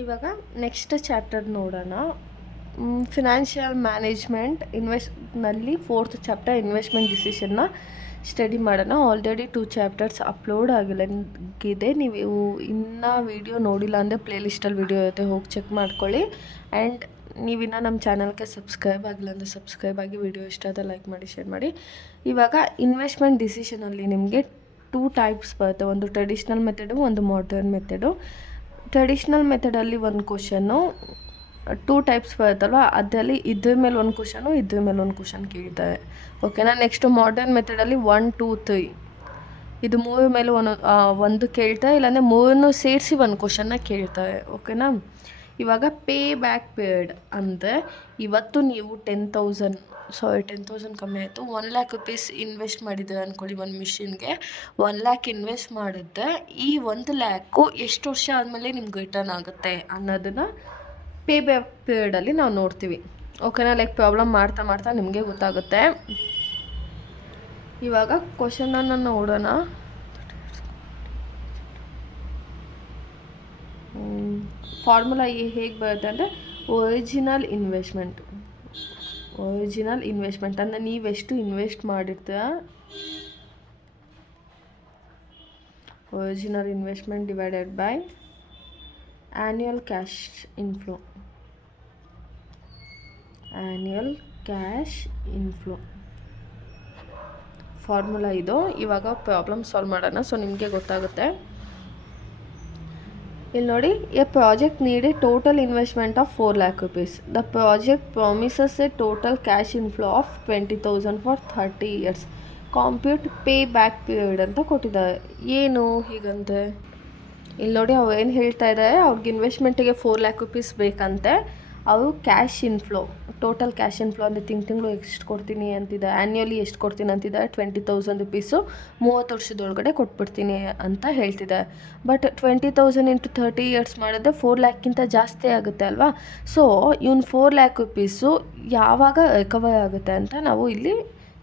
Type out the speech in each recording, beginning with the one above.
ಇವಾಗ next chapter ನೋಡೋಣ. Financial management ಇನ್ವೆಸ್ಟ್ನಲ್ಲಿ ಫೋರ್ತ್ ಚಾಪ್ಟರ್ ಇನ್ವೆಸ್ಟ್ಮೆಂಟ್ ಡಿಸಿಷನ್ನ ಸ್ಟಡಿ ಮಾಡೋಣ. ಆಲ್ರೆಡಿ 2 ಚಾಪ್ಟರ್ಸ್ ಅಪ್ಲೋಡ್ ಆಗಿದೆ. ನೀವು ಇನ್ನೂ ವೀಡಿಯೋ ನೋಡಿಲ್ಲ ಅಂದರೆ ಪ್ಲೇಲಿಸ್ಟಲ್ಲಿ ವೀಡಿಯೋ ಇರುತ್ತೆ, ಹೋಗಿ ಚೆಕ್ ಮಾಡ್ಕೊಳ್ಳಿ. ಆ್ಯಂಡ್ ನೀವಿನ್ನೂ ನಮ್ಮ ಚಾನಲ್ಗೆ ಸಬ್ಸ್ಕ್ರೈಬ್ ಆಗಿಲ್ಲ ಅಂದರೆ ಸಬ್ಸ್ಕ್ರೈಬ್ ಆಗಿ, ವಿಡಿಯೋ ಇಷ್ಟ ಆದರೆ ಲೈಕ್ ಮಾಡಿ, ಶೇರ್ ಮಾಡಿ. ಇವಾಗ ಇನ್ವೆಸ್ಟ್ಮೆಂಟ್ ಡಿಸಿಷನಲ್ಲಿ ನಿಮಗೆ 2 ಟೈಪ್ಸ್ ಬರುತ್ತೆ. ಒಂದು ಟ್ರೆಡಿಷ್ನಲ್ ಮೆಥಡು, ಒಂದು ಮಾಡರ್ನ್ ಮೆಥಡು. ಟ್ರೆಡಿಷ್ನಲ್ ಮೆಥಡಲ್ಲಿ ಒಂದು ಕ್ವಶನ್ನು 2 ಟೈಪ್ಸ್ ಬರುತ್ತಲ್ವ, ಅದರಲ್ಲಿ ಇದ್ರ ಮೇಲೆ ಒಂದು ಕ್ವಶನು, ಇದ್ರ ಮೇಲೆ ಒಂದು ಕ್ವಶನ್ ಕೇಳ್ತಾರೆ. ಓಕೆನಾ. ನೆಕ್ಸ್ಟು ಮಾಡರ್ನ್ ಮೆಥಡಲ್ಲಿ 1, 2, 3 ಇದು 3 ಮೇಲೆ ಒಂದು ಕೇಳ್ತಾರೆ, ಇಲ್ಲಾಂದರೆ 3 ಸೇರಿಸಿ ಒಂದು ಕ್ವಶನ್ನ ಕೇಳ್ತಾರೆ. ಓಕೆನಾ. ಇವಾಗ ಪೇ ಬ್ಯಾಕ್ ಪೀರಿಯಡ್ ಅಂದರೆ ಇವತ್ತು ನೀವು 10,000 ಕಮ್ಮಿ ಆಯಿತು, 1 ಲ್ಯಾಕ್ ರುಪೀಸ್ ಇನ್ವೆಸ್ಟ್ ಮಾಡಿದ್ರೆ ಅಂದ್ಕೊಳ್ಳಿ. ಒಂದು ಮಿಷಿನ್ಗೆ 1 ಲ್ಯಾಕ್ ಇನ್ವೆಸ್ಟ್ ಮಾಡಿದ್ರೆ ಈ 1 ಲ್ಯಾಕು ಎಷ್ಟು ವರ್ಷ ಆದಮೇಲೆ ನಿಮ್ಗೆ ರಿಟರ್ನ್ ಆಗುತ್ತೆ ಅನ್ನೋದನ್ನು ಪೇ ಬ್ಯಾಕ್ ಪೀರಿಯಡಲ್ಲಿ ನಾವು ನೋಡ್ತೀವಿ. ಓಕೆನಾ. ಲೈಕ್ ಪ್ರಾಬ್ಲಮ್ ಮಾಡ್ತಾ ಮಾಡ್ತಾ ನಿಮಗೆ ಗೊತ್ತಾಗುತ್ತೆ. ಇವಾಗ ಕ್ವಶನನ್ನು ನೋಡೋಣ. ಫಾರ್ಮುಲಾ ಹೇಗೆ ಬರುತ್ತೆ ಅಂದರೆ ಒರಿಜಿನಲ್ ಇನ್ವೆಸ್ಟ್ಮೆಂಟ್ ಅಂದರೆ ನೀವೆಷ್ಟು ಇನ್ವೆಸ್ಟ್ ಮಾಡಿರ್ತೀರ, original investment divided by annual cash inflow formula ಇದು. ಇವಾಗ ಪ್ರಾಬ್ಲಮ್ ಸಾಲ್ವ್ ಮಾಡೋಣ, ಸೊ ನಿಮಗೆ ಗೊತ್ತಾಗುತ್ತೆ. ಇಲ್ಲಿ ನೋಡಿ, A project need A total investment of 4 lakh rupees. The project promises A total cash inflow of 20,000 for 30 years. Compute pay back period ಅಂತ ಕೊಟ್ಟಿದ್ದಾರೆ. ಏನು ಹೀಗಂತೆ, ಇಲ್ಲಿ ನೋಡಿ ಅವ್ರು ಏನು ಹೇಳ್ತಾ ಇದ್ದಾರೆ, ಅವ್ರಿಗೆ ಇನ್ವೆಸ್ಟ್ಮೆಂಟಿಗೆ 4 ಲ್ಯಾಕ್ ರುಪೀಸ್ ಬೇಕಂತೆ. ಅವರು cash inflow, total cash inflow ಅಂದರೆ ತಿಂಗಳು ಎಷ್ಟು ಕೊಡ್ತೀನಿ ಅಂತಿದ್ದಾರೆ, ಆ್ಯನ್ಯುಯಲಿ ಎಷ್ಟು ಕೊಡ್ತೀನಿ ಅಂತಿದ್ದಾರೆ, 20,000 ರುಪೀಸು 30 ವರ್ಷದೊಳಗಡೆ ಕೊಟ್ಬಿಡ್ತೀನಿ ಅಂತ ಹೇಳ್ತಿದ್ದಾರೆ. ಬಟ್ 20,000 ಇಂಟು 30 ಇಯರ್ಸ್ ಮಾಡಿದ್ರೆ 4 ಲ್ಯಾಕ್ಕಿಂತ ಜಾಸ್ತಿ ಆಗುತ್ತೆ ಅಲ್ವಾ. ಸೊ ಇವ್ನು 4 ಲ್ಯಾಕ್ ರುಪೀಸು ಯಾವಾಗ ರಿಕವರ್ ಆಗುತ್ತೆ ಅಂತ ನಾವು ಇಲ್ಲಿ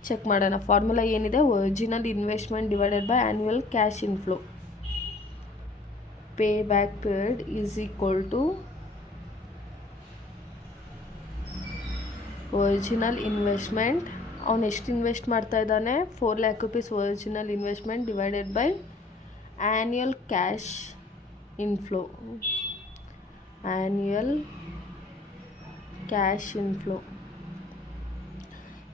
ಚೆಕ್ ಮಾಡೋಣ. ಫಾರ್ಮುಲಾ ಏನಿದೆ, original investment divided by annual cash inflow. Pay back period is equal to original investment, ಅವನು ಎಷ್ಟು ಇನ್ವೆಸ್ಟ್ ಮಾಡ್ತಾ ಇದ್ದಾನೆ, 4 lakh rupees original investment divided by annual cash inflow.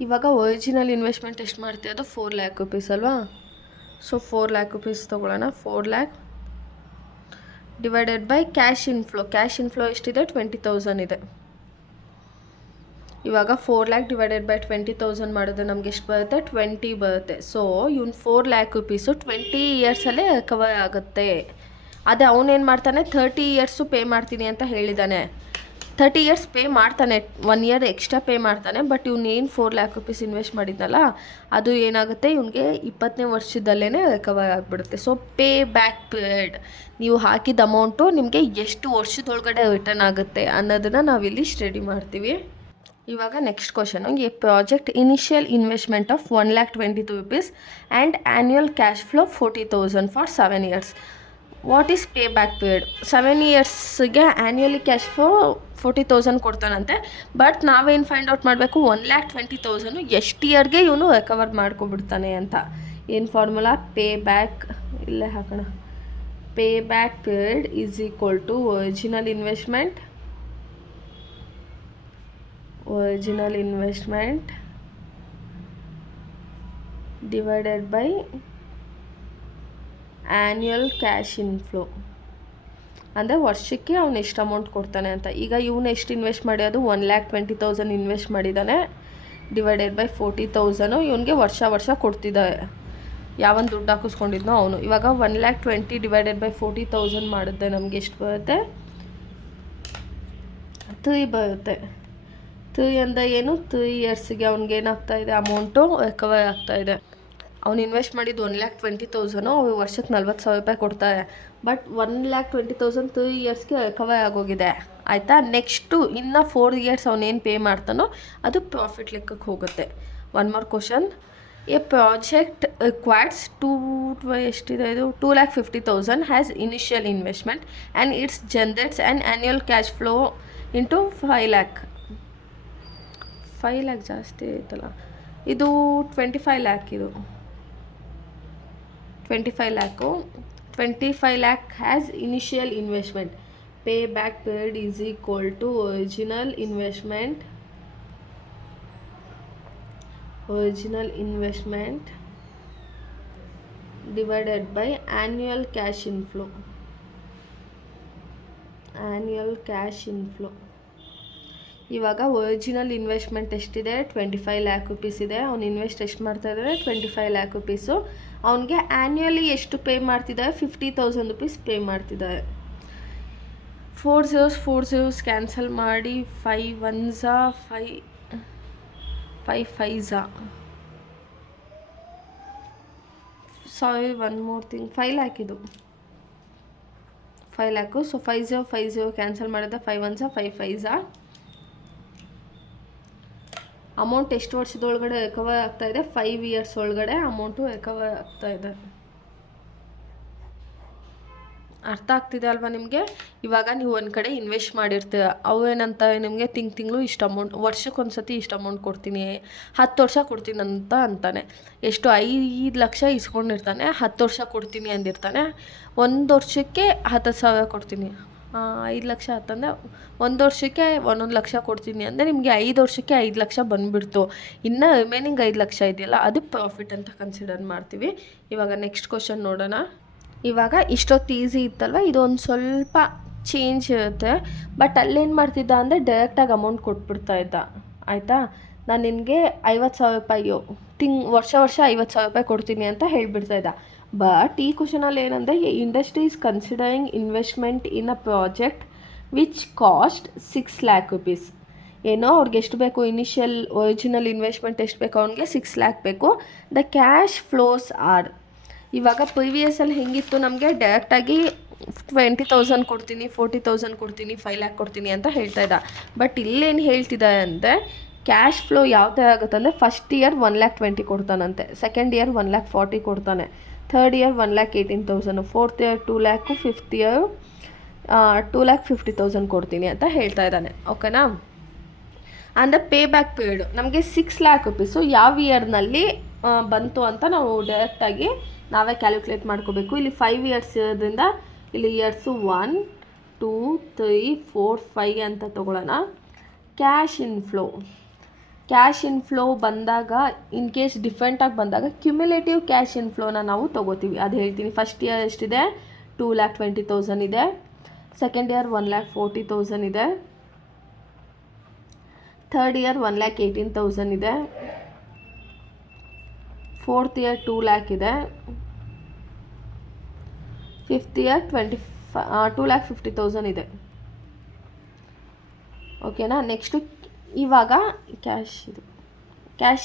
ಇವಾಗ ಒರಿಜಿನಲ್ ಇನ್ವೆಸ್ಟ್ಮೆಂಟ್ ಎಷ್ಟು ಮಾಡ್ತಿರೋದು, 4 ಲ್ಯಾಕ್ ರುಪೀಸ್ ಅಲ್ವಾ. ಸೊ 4 ಲ್ಯಾಕ್ ರುಪೀಸ್ ತೊಗೊಳ್ಳೋಣ. 4 lakh divided by cash inflow ಎಷ್ಟಿದೆ, 20,000 ಇದೆ. ಇವಾಗ 4 ಲ್ಯಾಕ್ ಡಿವೈಡೆಡ್ ಬೈ 20,000 ಮಾಡಿದ್ರೆ ನಮ್ಗೆ ಎಷ್ಟು ಬರುತ್ತೆ, 20 ಬರುತ್ತೆ. ಸೊ ಇವ್ನು 4 ಲ್ಯಾಕ್ ರುಪೀಸು 20 ಇಯರ್ಸಲ್ಲೇ ರಿಕವರ್ ಆಗುತ್ತೆ. ಅದೇ ಅವನೇನು ಮಾಡ್ತಾನೆ, 30 ಇಯರ್ಸು ಪೇ ಮಾಡ್ತೀನಿ ಅಂತ ಹೇಳಿದ್ದಾನೆ. 30 ಇಯರ್ಸ್ ಪೇ ಮಾಡ್ತಾನೆ, 1 ಇಯರ್ ಎಕ್ಸ್ಟ್ರಾ ಪೇ ಮಾಡ್ತಾನೆ. ಬಟ್ ಏನು 4 ಲ್ಯಾಕ್ ರುಪೀಸ್ ಇನ್ವೆಸ್ಟ್ ಮಾಡಿದ್ನಲ್ಲ, ಅದು ಏನಾಗುತ್ತೆ, ಇವನಿಗೆ 20ನೇ ವರ್ಷದಲ್ಲೇ ರಿಕವರ್ ಆಗಿಬಿಡುತ್ತೆ. ಸೊ ಪೇ ಬ್ಯಾಕ್ ಪೀರಿಯಡ್, ನೀವು ಹಾಕಿದ ಅಮೌಂಟು ನಿಮಗೆ ಎಷ್ಟು ವರ್ಷದೊಳಗಡೆ ರಿಟರ್ನ್ ಆಗುತ್ತೆ ಅನ್ನೋದನ್ನು ನಾವಿಲ್ಲಿ ಸ್ಟಡಿ ಮಾಡ್ತೀವಿ. ಇವಾಗ next question, a project initial investment of 1,22 rupees and annual cash flow 40,000 for 7 years. What is pay back period? 7 ಇಯರ್ಸ್ಗೆ ಆ್ಯನ್ಯುಯಲಿ ಕ್ಯಾಶ್ ಫ್ಲೋ 40,000 ಕೊಡ್ತಾನಂತೆ. ಬಟ್ ನಾವೇನು ಫೈಂಡ್ ಔಟ್ ಮಾಡಬೇಕು, 1,20,000 ಎಷ್ಟು ಇಯರ್ಗೆ ಇವನು ರಿಕವರ್ ಮಾಡ್ಕೊಬಿಡ್ತಾನೆ ಅಂತ. ಏನು ಫಾರ್ಮುಲಾ, ಪೇ ಬ್ಯಾಕ್, ಇಲ್ಲೇ ಹಾಕೋಣ. Pay back period is equal to original investment divided by annual cash inflow. ಅಂದರೆ ವರ್ಷಕ್ಕೆ ಅವ್ನು ಎಷ್ಟು ಅಮೌಂಟ್ ಕೊಡ್ತಾನೆ ಅಂತ. ಈಗ ಇವನು ಎಷ್ಟು ಇನ್ವೆಸ್ಟ್ ಮಾಡ್ಯೋದು, 1,20,000 ಇನ್ವೆಸ್ಟ್ ಮಾಡಿದ್ದಾನೆ, ಡಿವೈಡೆಡ್ ಬೈ 40,000 ಇವನಿಗೆ ವರ್ಷ ಕೊಡ್ತಿದ್ದಾರೆ. ಯಾವನ್ ದುಡ್ಡು ಹಾಕಿಸ್ಕೊಂಡಿದ್ನೋ ಅವನು. ಇವಾಗ 1,20,000 ಡಿವೈಡೆಡ್ ಬೈ 40,000 ಮಾಡಿದ್ರೆ ನಮಗೆ ಎಷ್ಟು ಬರುತ್ತೆ, 3 ಬರುತ್ತೆ. 3 ಅಂದರೆ ಏನು, 3 ಇಯರ್ಸಿಗೆ ಅವ್ನಿಗೆ ಏನಾಗ್ತಾಯಿದೆ, ಅಮೌಂಟು ರಿಕವರ್ ಆಗ್ತಾಯಿದೆ. ಅವ್ನು ಇನ್ವೆಸ್ಟ್ ಮಾಡಿದ್ದು 1,20,000, ಅವ್ರು ವರ್ಷಕ್ಕೆ 40,000 ರೂಪಾಯಿ ಕೊಡ್ತಾರೆ. ಬಟ್ 1,20,000 3 ಇಯರ್ಸ್ಗೆ ರಿಕವರ್ ಆಗೋಗಿದೆ, ಆಯಿತಾ. ನೆಕ್ಸ್ಟು ಇನ್ನು 4 ಇಯರ್ಸ್ ಅವನೇನು ಪೇ ಮಾಡ್ತಾನೋ ಅದು ಪ್ರಾಫಿಟ್ ಲೆಕ್ಕಕ್ಕೆ ಹೋಗುತ್ತೆ. One more question, A project requires ಎಷ್ಟಿದೆ ಇದು 2,50,000 has initial investment and it's generates and annual cash flow into 5 lakh. 5 lakh ಜಾಸ್ತಿ ಆಯ್ತಲ್ಲ, ಇದು 25 lakh. ಇದು 25 lakh. 25 lakh has initial investment. Pay back period is equal to original investment divided by annual cash inflow. ಇವಾಗ original investment ಎಷ್ಟಿದೆ, 25 lakh rupees ಇದೆ. ಅವ್ನು invest ಎಷ್ಟು ಮಾಡ್ತಾ ಇದ್ದಾರೆ, 25 lakh rupees. ಅವನಿಗೆ ಆ್ಯನ್ಯುಯಲಿ ಎಷ್ಟು ಪೇ ಮಾಡ್ತಿದ್ದಾರೆ, 50,000 rupees ಪೇ ಮಾಡ್ತಿದ್ದಾರೆ. 4 zeros ಕ್ಯಾನ್ಸಲ್ ಮಾಡಿ 5 ones 5 5s. ಸಾರಿ, ಒನ್ ಮೋರ್ ಥಿಂಗ್, 5 lakh ಇದು 5 lakh. ಸೊ 5 0 ಕ್ಯಾನ್ಸಲ್ ಮಾಡಿದ್ರೆ 5 ones 5 5s. ಅಮೌಂಟ್ ಎಷ್ಟು ವರ್ಷದೊಳಗಡೆ ರಿಕವರ್ ಆಗ್ತಾಯಿದೆ, 5 years ಒಳಗಡೆ ಅಮೌಂಟು ರಿಕವರ್ ಆಗ್ತಾಯಿದೆ. ಅರ್ಥ ಆಗ್ತಿದೆ ಅಲ್ವಾ ನಿಮಗೆ? ಇವಾಗ ನೀವು ಒಂದು ಕಡೆ ಇನ್ವೆಸ್ಟ್ ಮಾಡಿರ್ತೀರ, ಅವು ಏನಂತಾರೆ ನಿಮಗೆ, ತಿಂಗಳು ಇಷ್ಟು ಅಮೌಂಟ್, ವರ್ಷಕ್ಕೊಂದು ಸತಿ ಇಷ್ಟು ಅಮೌಂಟ್ ಕೊಡ್ತೀನಿ, 10 ವರ್ಷ ಕೊಡ್ತೀನಿ ಅಂತ ಅಂತಾನೆ. ಎಷ್ಟು 5 ಲಕ್ಷ ಇಸ್ಕೊಂಡಿರ್ತಾನೆ, 10 ವರ್ಷ ಕೊಡ್ತೀನಿ ಅಂದಿರ್ತಾನೆ. 1 ವರ್ಷಕ್ಕೆ 10,000 ಕೊಡ್ತೀನಿ, 5 ಲಕ್ಷ ಅಂತಂದರೆ 1 ವರ್ಷಕ್ಕೆ 1 ಲಕ್ಷ ಕೊಡ್ತೀನಿ ಅಂದರೆ ನಿಮಗೆ 5 ವರ್ಷಕ್ಕೆ 5 ಲಕ್ಷ ಬಂದುಬಿಡ್ತು. ಇನ್ನು ರಿಮೈನಿಂಗ್ 5 ಲಕ್ಷ ಇದೆಯಲ್ಲ, ಅದು ಪ್ರಾಫಿಟ್ ಅಂತ ಕನ್ಸಿಡರ್ ಮಾಡ್ತೀವಿ. ಇವಾಗ ನೆಕ್ಸ್ಟ್ ಕ್ವಶನ್ ನೋಡೋಣ. ಇವಾಗ ಇಷ್ಟೊತ್ತು ಈಸಿ ಇತ್ತಲ್ವ, ಇದೊಂದು ಸ್ವಲ್ಪ ಚೇಂಜ್ ಇರುತ್ತೆ. ಬಟ್ ಅಲ್ಲೇನು ಮಾಡ್ತಿದ್ದ ಅಂದರೆ ಡೈರೆಕ್ಟಾಗಿ ಅಮೌಂಟ್ ಕೊಟ್ಬಿಡ್ತಾ ಇದ್ದ. ಆಯಿತಾ, ನಾನು ನಿನಗೆ 50,000 ರೂಪಾಯಿ ವರ್ಷ 50,000 ರೂಪಾಯಿ ಕೊಡ್ತೀನಿ ಅಂತ ಹೇಳಿಬಿಡ್ತಾ ಇದ್ದ. ಬಟ್ ಈ ಕ್ವಶನಲ್ಲಿ ಏನಂದರೆ, industry is considering investment in a project which cost 6 lakh rupees. ಏನೋ ಅವ್ರಿಗೆ ಎಷ್ಟು ಬೇಕು, ಇನಿಷಿಯಲ್ ಒರಿಜಿನಲ್ ಇನ್ವೆಸ್ಟ್ಮೆಂಟ್ ಎಷ್ಟು ಬೇಕು, ಅವ್ನಿಗೆ 6 lakh ಬೇಕು. ದ ಕ್ಯಾಶ್ ಫ್ಲೋಸ್ ಆರ್, ಇವಾಗ ಪ್ರಿವಿಯಸಲ್ಲಿ ಹೆಂಗಿತ್ತು, ನಮಗೆ ಡೈರೆಕ್ಟಾಗಿ 20,000 ಕೊಡ್ತೀನಿ, 40,000 ಕೊಡ್ತೀನಿ, 5 lakh ಕೊಡ್ತೀನಿ ಅಂತ ಹೇಳ್ತಾ ಇದ್ದ. ಬಟ್ ಇಲ್ಲೇನು ಹೇಳ್ತಿದ್ದಾರೆ ಅಂದರೆ, ಕ್ಯಾಶ್ ಫ್ಲೋ ಯಾವ ಥರ ಆಗುತ್ತೆ ಅಂದರೆ, ಫಸ್ಟ್ ಇಯರ್ 1,20,000 ಕೊಡ್ತಾನಂತೆ, ಸೆಕೆಂಡ್ ಇಯರ್ 1,40,000 ಕೊಡ್ತಾನೆ, third year 1,18,000, fourth year 2 lakh, fifth year 2,50,000 ಕೊಡ್ತೀನಿ ಅಂತ ಹೇಳ್ತಾ ಇದ್ದಾನೆ. ಓಕೆನಾ? ಅಂದರೆ ಪೇ ಬ್ಯಾಕ್ ಪೀರಿಯಡ್ ನಮಗೆ 6 lakh rupees ಯಾವ ಇಯರ್ನಲ್ಲಿ ಬಂತು ಅಂತ ನಾವು ಡೈರೆಕ್ಟಾಗಿ ನಾವೇ ಕ್ಯಾಲ್ಕುಲೇಟ್ ಮಾಡ್ಕೋಬೇಕು. ಇಲ್ಲಿ 5 years ಇರೋದ್ರಿಂದ ಇಲ್ಲಿ ಇಯರ್ಸು 1 2 3 4 5 ಅಂತ ತೊಗೊಳ್ಳೋಣ. ಕ್ಯಾಶ್ ಇನ್ಫ್ಲೋ ಬಂದಾಗ, ಇನ್ ಕೇಸ್ ಡಿಫ್ರೆಂಟಾಗಿ ಬಂದಾಗ ಕ್ಯುಮ್ಯುಲೇಟಿವ್ ಕ್ಯಾಶ್ ಇನ್ಫ್ಲೋನ ನಾವು ತೊಗೋತೀವಿ. ಅದು ಹೇಳ್ತೀನಿ. ಫಸ್ಟ್ ಇಯರ್ ಎಷ್ಟಿದೆ, 2,20,000 ಇದೆ. ಸೆಕೆಂಡ್ ಇಯರ್ 1,40,000 ಇದೆ. ಥರ್ಡ್ ಇಯರ್ 1,18,000 ಇದೆ. ಫೋರ್ತ್ ಇಯರ್ 2 lakh ಇದೆ. ಫಿಫ್ತ್ ಇಯರ್ 2,50,000 ಇದೆ. ಓಕೆನಾ? ನೆಕ್ಸ್ಟು ಇವಾಗ ಕ್ಯಾಶ್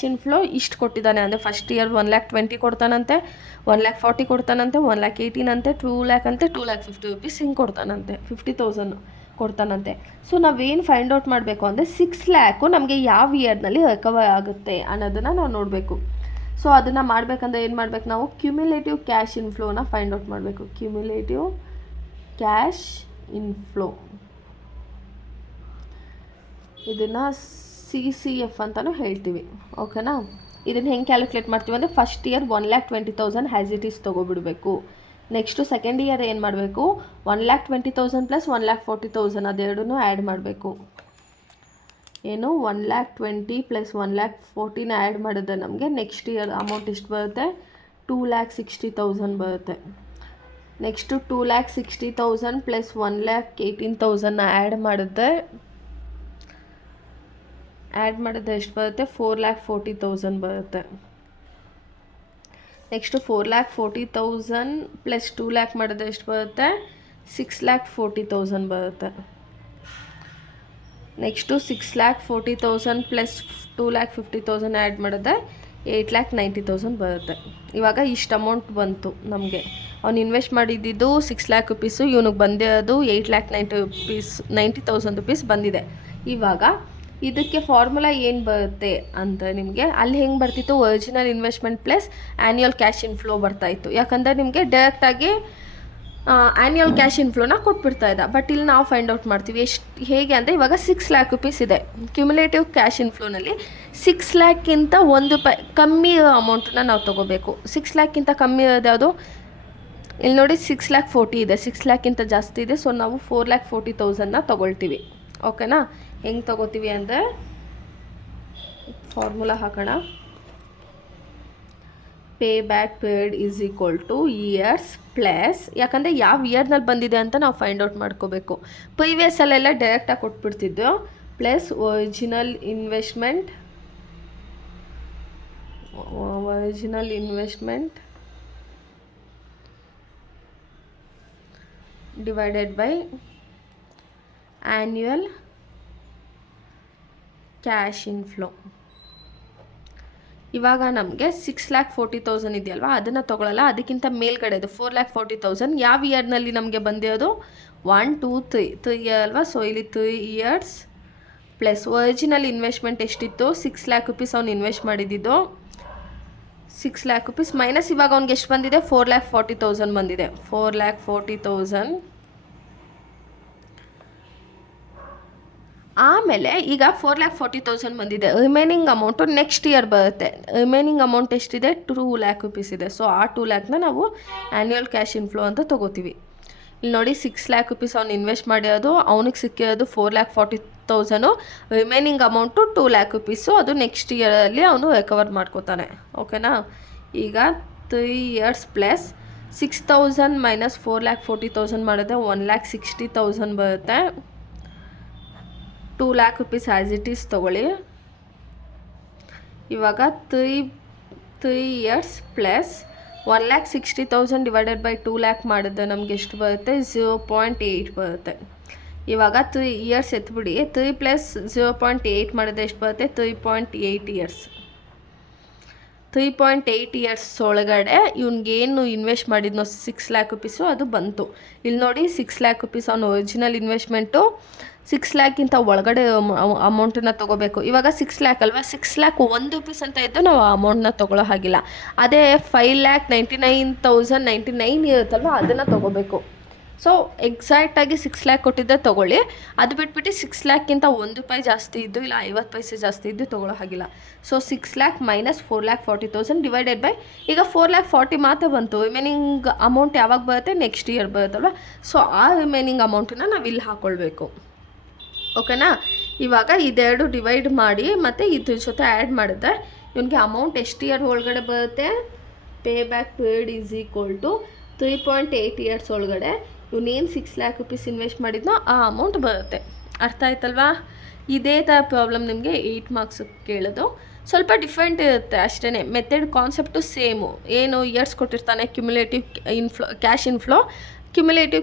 ಇನ್ಫ್ಲೋ ಇಷ್ಟು ಕೊಟ್ಟಿದ್ದಾನೆ ಅಂದರೆ, ಫಸ್ಟ್ ಇಯರ್ 1,20,000 ಕೊಡ್ತಾನಂತೆ, 1,40,000 ಕೊಡ್ತಾನಂತೆ, 1,18,000 ಅಂತೆ, 2 lakh ಅಂತೆ, 2,50,000 rupees ಹಿಂಗೆ ಕೊಡ್ತಾನಂತೆ, 50,000 ಕೊಡ್ತಾನಂತೆ. ಸೊ ನಾವೇನು ಫೈಂಡ್ ಔಟ್ ಮಾಡಬೇಕು ಅಂದರೆ, 6 lakh ನಮಗೆ ಯಾವ ಇಯರ್ನಲ್ಲಿ ರಿಕವರ್ ಆಗುತ್ತೆ ಅನ್ನೋದನ್ನು ನಾವು ನೋಡಬೇಕು. ಸೊ ಅದನ್ನು ಮಾಡಬೇಕಂದ್ರೆ ಏನು ಮಾಡಬೇಕು ನಾವು, ಕ್ಯುಮ್ಯುಲೇಟಿವ್ ಕ್ಯಾಶ್ ಇನ್ಫ್ಲೋನ ಫೈಂಡ್ ಔಟ್ ಮಾಡಬೇಕು. ಕ್ಯುಮ್ಯುಲೇಟಿವ್ ಕ್ಯಾಶ್ ಇನ್ಫ್ಲೋ, ಇದನ್ನು CCF ಅಂತಲೂ ಹೇಳ್ತೀವಿ. ಓಕೆನಾ? ಇದನ್ನು ಹೆಂಗೆ ಕ್ಯಾಲ್ಕುಲೇಟ್ ಮಾಡ್ತೀವಿ ಅಂದರೆ, first year 1,20,000 has it is ತೊಗೊಬಿಡಬೇಕು. ನೆಕ್ಸ್ಟು ಸೆಕೆಂಡ್ ಇಯರ್ ಏನು ಮಾಡಬೇಕು, 1,20,000 ಪ್ಲಸ್ 1,40,000 ಅದೆರಡೂ ಆ್ಯಡ್ ಮಾಡಬೇಕು. ಏನು, 1,20,000 ಪ್ಲಸ್ 1,40,000 ಆ್ಯಡ್ ಮಾಡಿದ್ರೆ ನಮಗೆ ನೆಕ್ಸ್ಟ್ ಇಯರ್ ಅಮೌಂಟ್ ಎಷ್ಟು ಬರುತ್ತೆ, 2,60,000 ಬರುತ್ತೆ. ನೆಕ್ಸ್ಟು 2,60,000 ಪ್ಲಸ್ 1,18,000 ಆ್ಯಡ್ ಮಾಡಿದ್ರೆ ಎಷ್ಟು ಬರುತ್ತೆ, 4,40,000 ಬರುತ್ತೆ. ನೆಕ್ಸ್ಟು 4,40,000 ಪ್ಲಸ್ 2 lakh ಮಾಡಿದ್ರೆ ಎಷ್ಟು ಬರುತ್ತೆ, 6,40,000 ಬರುತ್ತೆ. ನೆಕ್ಸ್ಟು 6,40,000 ಪ್ಲಸ್ 2,50,000 ಆ್ಯಡ್ ಮಾಡಿದ್ರೆ 8,90,000 ಬರುತ್ತೆ. ಇವಾಗ ಇಷ್ಟು ಅಮೌಂಟ್ ಬಂತು ನಮಗೆ. ಅವ್ನು ಇನ್ವೆಸ್ಟ್ ಮಾಡಿದ್ದು 6 lakh rupees, ಇವನಿಗೆ ಬಂದಿರೋದು 8,90,000 rupees ಬಂದಿದೆ. ಇವಾಗ ಇದಕ್ಕೆ ಫಾರ್ಮುಲಾ ಏನು ಬರುತ್ತೆ ಅಂತ ನಿಮಗೆ ಅಲ್ಲಿ ಹೆಂಗೆ ಬರ್ತಿತ್ತು, original investment plus annual cash inflow ಬರ್ತಾಯಿತ್ತು. ಯಾಕಂದರೆ ನಿಮಗೆ ಡೈರೆಕ್ಟಾಗಿ ಆ್ಯನ್ಯುಯಲ್ ಕ್ಯಾಶ್ ಇನ್ಫ್ಲೋನ ಕೊಟ್ಬಿಡ್ತಾ ಇದ್ದ. ಬಟ್ ಇಲ್ಲಿ ನಾವು ಫೈಂಡ್ ಔಟ್ ಮಾಡ್ತೀವಿ ಹೇಗೆ ಅಂದರೆ, ಇವಾಗ 6 ಲ್ಯಾಕ್ ರುಪೀಸ್ ಇದೆ ಕ್ಯುಮುಲೇಟಿವ್ ಕ್ಯಾಶ್ ಇನ್ಫ್ಲೋನಲ್ಲಿ. 6 ಲ್ಯಾಕ್ಕಿಂತ ₹1 ಕಮ್ಮಿ ಅಮೌಂಟನ್ನ ನಾವು ತೊಗೋಬೇಕು. 6 ಲ್ಯಾಕ್ಕಿಂತ ಕಮ್ಮಿ ಇರೋದು ಯಾವುದು, ಇಲ್ಲಿ ನೋಡಿ 6,40,000 ಇದೆ. 6 ಲ್ಯಾಕ್ಕಿಂತ ಜಾಸ್ತಿ ಇದೆ. ಸೊ ನಾವು 4,40,000ನ ತೊಗೊಳ್ತೀವಿ. ಓಕೆನಾ? ಹೆಂಗೆ ತೊಗೋತೀವಿ ಅಂದರೆ ಫಾರ್ಮುಲಾ ಹಾಕೋಣ. Pay back paid is equal two years plus, ಯಾಕಂದರೆ ಯಾವ ಇಯರ್ನಲ್ಲಿ ಬಂದಿದೆ ಅಂತ ನಾವು ಫೈಂಡ್ ಔಟ್ ಮಾಡ್ಕೋಬೇಕು. ಪ್ರೀವಿಯಸ್ಸಲ್ಲೆಲ್ಲ ಡೈರೆಕ್ಟಾಗಿ ಕೊಟ್ಬಿಡ್ತಿದ್ದು, plus original investment divided by annual cash inflow. ಇವಾಗ ನಮಗೆ 6,40,000 ಇದೆಯಲ್ವಾ, ಅದನ್ನು ತೊಗೊಳ್ಳಲ್ಲ. ಅದಕ್ಕಿಂತ ಮೇಲ್ಗಡೆದು 4,40,000 ಯಾವ ಇಯರ್ನಲ್ಲಿ ನಮಗೆ ಬಂದಿರೋದು, 1 2 3 ಇಯರ್ ಅಲ್ವಾ. ಸೊ ಇಲ್ಲಿ 3 ಇಯರ್ಸ್ ಪ್ಲಸ್ ಒರಿಜಿನಲ್ ಇನ್ವೆಸ್ಟ್ಮೆಂಟ್ ಎಷ್ಟಿತ್ತು, 6 ಲ್ಯಾಕ್ ರುಪೀಸ್ ಅವ್ನು ಇನ್ವೆಸ್ಟ್ ಮಾಡಿದ್ದು. 6 ಲ್ಯಾಕ್ ರುಪೀಸ್ ಮೈನಸ್ ಇವಾಗ ಅವ್ನಿಗೆ ಎಷ್ಟು ಬಂದಿದೆ, 4,40,000 ಬಂದಿದೆ. 4,40,000 ಆಮೇಲೆ ಈಗ 4,40,000 ಬಂದಿದೆ. ರಿಮೈನಿಂಗ್ ಅಮೌಂಟು ನೆಕ್ಸ್ಟ್ ಇಯರ್ ಬರುತ್ತೆ. ರಿಮೈನಿಂಗ್ ಅಮೌಂಟ್ ಎಷ್ಟಿದೆ, 2 ಲ್ಯಾಕ್ ರುಪೀಸ್ ಇದೆ. ಸೊ ಆ 2 ಲ್ಯಾಕ್ನ ನಾವು ಆ್ಯನ್ಯುಯಲ್ ಕ್ಯಾಶ್ ಇನ್ಫ್ಲೋ ಅಂತ ತೊಗೋತೀವಿ. ಇಲ್ಲಿ ನೋಡಿ 6 ಲ್ಯಾಕ್ ರುಪೀಸ್ ಅವ್ನು ಇನ್ವೆಸ್ಟ್ ಮಾಡಿರೋದು, ಅವನಿಗೆ ಸಿಕ್ಕಿರೋದು 4,40,000. ರಿಮೈನಿಂಗ್ ಅಮೌಂಟು 2 ಲ್ಯಾಕ್ ರುಪೀಸು, ಅದು ನೆಕ್ಸ್ಟ್ ಇಯರಲ್ಲಿ ಅವನು ರಿಕವರ್ ಮಾಡ್ಕೋತಾನೆ. ಓಕೆನಾ? ಈಗ 3 ಇಯರ್ಸ್ ಪ್ಲಸ್ 6,000 ಮೈನಸ್ 4,40,000 ಮಾಡಿದ್ರೆ 1,60,000 ಬರುತ್ತೆ. 2 lakh rupees as it is ತೊಗೊಳ್ಳಿ. ಇವಾಗ 3 years plus 1,60,000 divided by 2 lac ಮಾಡಿದ್ರೆ ನಮ್ಗೆ ಎಷ್ಟು ಬರುತ್ತೆ, 0.8 ಬರುತ್ತೆ. ಇವಾಗ 3 ಇಯರ್ಸ್ ಎತ್ಬಿಡಿ. 3 ಪ್ಲಸ್ 0.8 ಮಾಡಿದ್ರೆ ಎಷ್ಟು ಬರುತ್ತೆ, 3.8 ಇಯರ್ಸ್. 3.8 ಇಯರ್ಸ್ ಒಳಗಡೆ ಇವ್ನಿಗೇನು ಇನ್ವೆಸ್ಟ್ ಮಾಡಿದ್ನೋ 6 ಲ್ಯಾಕ್ ರುಪೀಸು ಅದು ಬಂತು. ಇಲ್ಲಿ ನೋಡಿ 6 ಲ್ಯಾಕ್ ರುಪೀಸ್ ಅವನು ಒರಿಜಿನಲ್ ಇನ್ವೆಸ್ಟ್ಮೆಂಟು 6 ಲ್ಯಾಕ್ಗಿಂತ ಒಳಗಡೆ ಅಮೌಂಟನ್ನು ತೊಗೋಬೇಕು. ಇವಾಗ 6 ಲ್ಯಾಕ್ ಅಲ್ವಾ, 6 ಲ್ಯಾಕ್ ₹1 ಅಂತ ಇದ್ದು ನಾವು ಆ ಅಮೌಂಟನ್ನ ತೊಗೊಳ್ಳೋ ಹಾಗಿಲ್ಲ. ಅದೇ 5,99,099 ಇರುತ್ತಲ್ವ, ಅದನ್ನು ತೊಗೋಬೇಕು. ಸೊ ಎಕ್ಸಾಕ್ಟಾಗಿ 6 ಲ್ಯಾಕ್ ಕೊಟ್ಟಿದ್ದೆ ತೊಗೊಳ್ಳಿ. ಅದು ಬಿಟ್ಬಿಟ್ಟು 6 ಲ್ಯಾಕ್ಗಿಂತ ₹1 ಜಾಸ್ತಿ ಇದ್ದು ಇಲ್ಲ 50 ಪೈಸೆ ಜಾಸ್ತಿ ಇದ್ದು ತೊಗೊಳ್ಳೋ ಹಾಗಿಲ್ಲ. So 6 lac minus 4,40,000 divided by, ಈಗ 4,40,000 ಮಾತ್ರ ಬಂತು. ರಿಮೈನಿಂಗ್ ಅಮೌಂಟ್ ಯಾವಾಗ ಬರುತ್ತೆ, ನೆಕ್ಸ್ಟ್ ಇಯರ್ ಬರುತ್ತಲ್ವ. ಸೊ ಆ ರಿಮೈನಿಂಗ್ ಅಮೌಂಟನ್ನು ನಾವು ಇಲ್ಲಿ ಹಾಕ್ಕೊಳ್ಬೇಕು. ಓಕೆನಾ? ಇವಾಗ ಇದೆರಡು ಡಿವೈಡ್ ಮಾಡಿ ಮತ್ತು ಇದ್ರ ಜೊತೆ ಆ್ಯಡ್ ಮಾಡಿದ್ರೆ ಇವನಿಗೆ ಅಮೌಂಟ್ ಎಷ್ಟು ಇಯರ್ ಒಳಗಡೆ ಬರುತ್ತೆ, pay back period is equal to 3.8 years ಒಳಗಡೆ ಇವನೇನು 6 ಲ್ಯಾಕ್ ರುಪೀಸ್ ಇನ್ವೆಸ್ಟ್ ಮಾಡಿದ್ನೋ ಆ ಅಮೌಂಟ್ ಬರುತ್ತೆ. ಅರ್ಥ ಆಯ್ತಲ್ವಾ? ಇದೇ ಥರ ಪ್ರಾಬ್ಲಮ್ ನಿಮಗೆ 8 ಮಾರ್ಕ್ಸ್ ಕೇಳೋದು. ಸ್ವಲ್ಪ ಡಿಫ್ರೆಂಟ್ ಇರುತ್ತೆ ಅಷ್ಟೇ. Method concept same. ಏನು ಇಯರ್ಸ್ ಕೊಟ್ಟಿರ್ತಾನೆ, ಕ್ಯುಮುಲೇಟಿವ್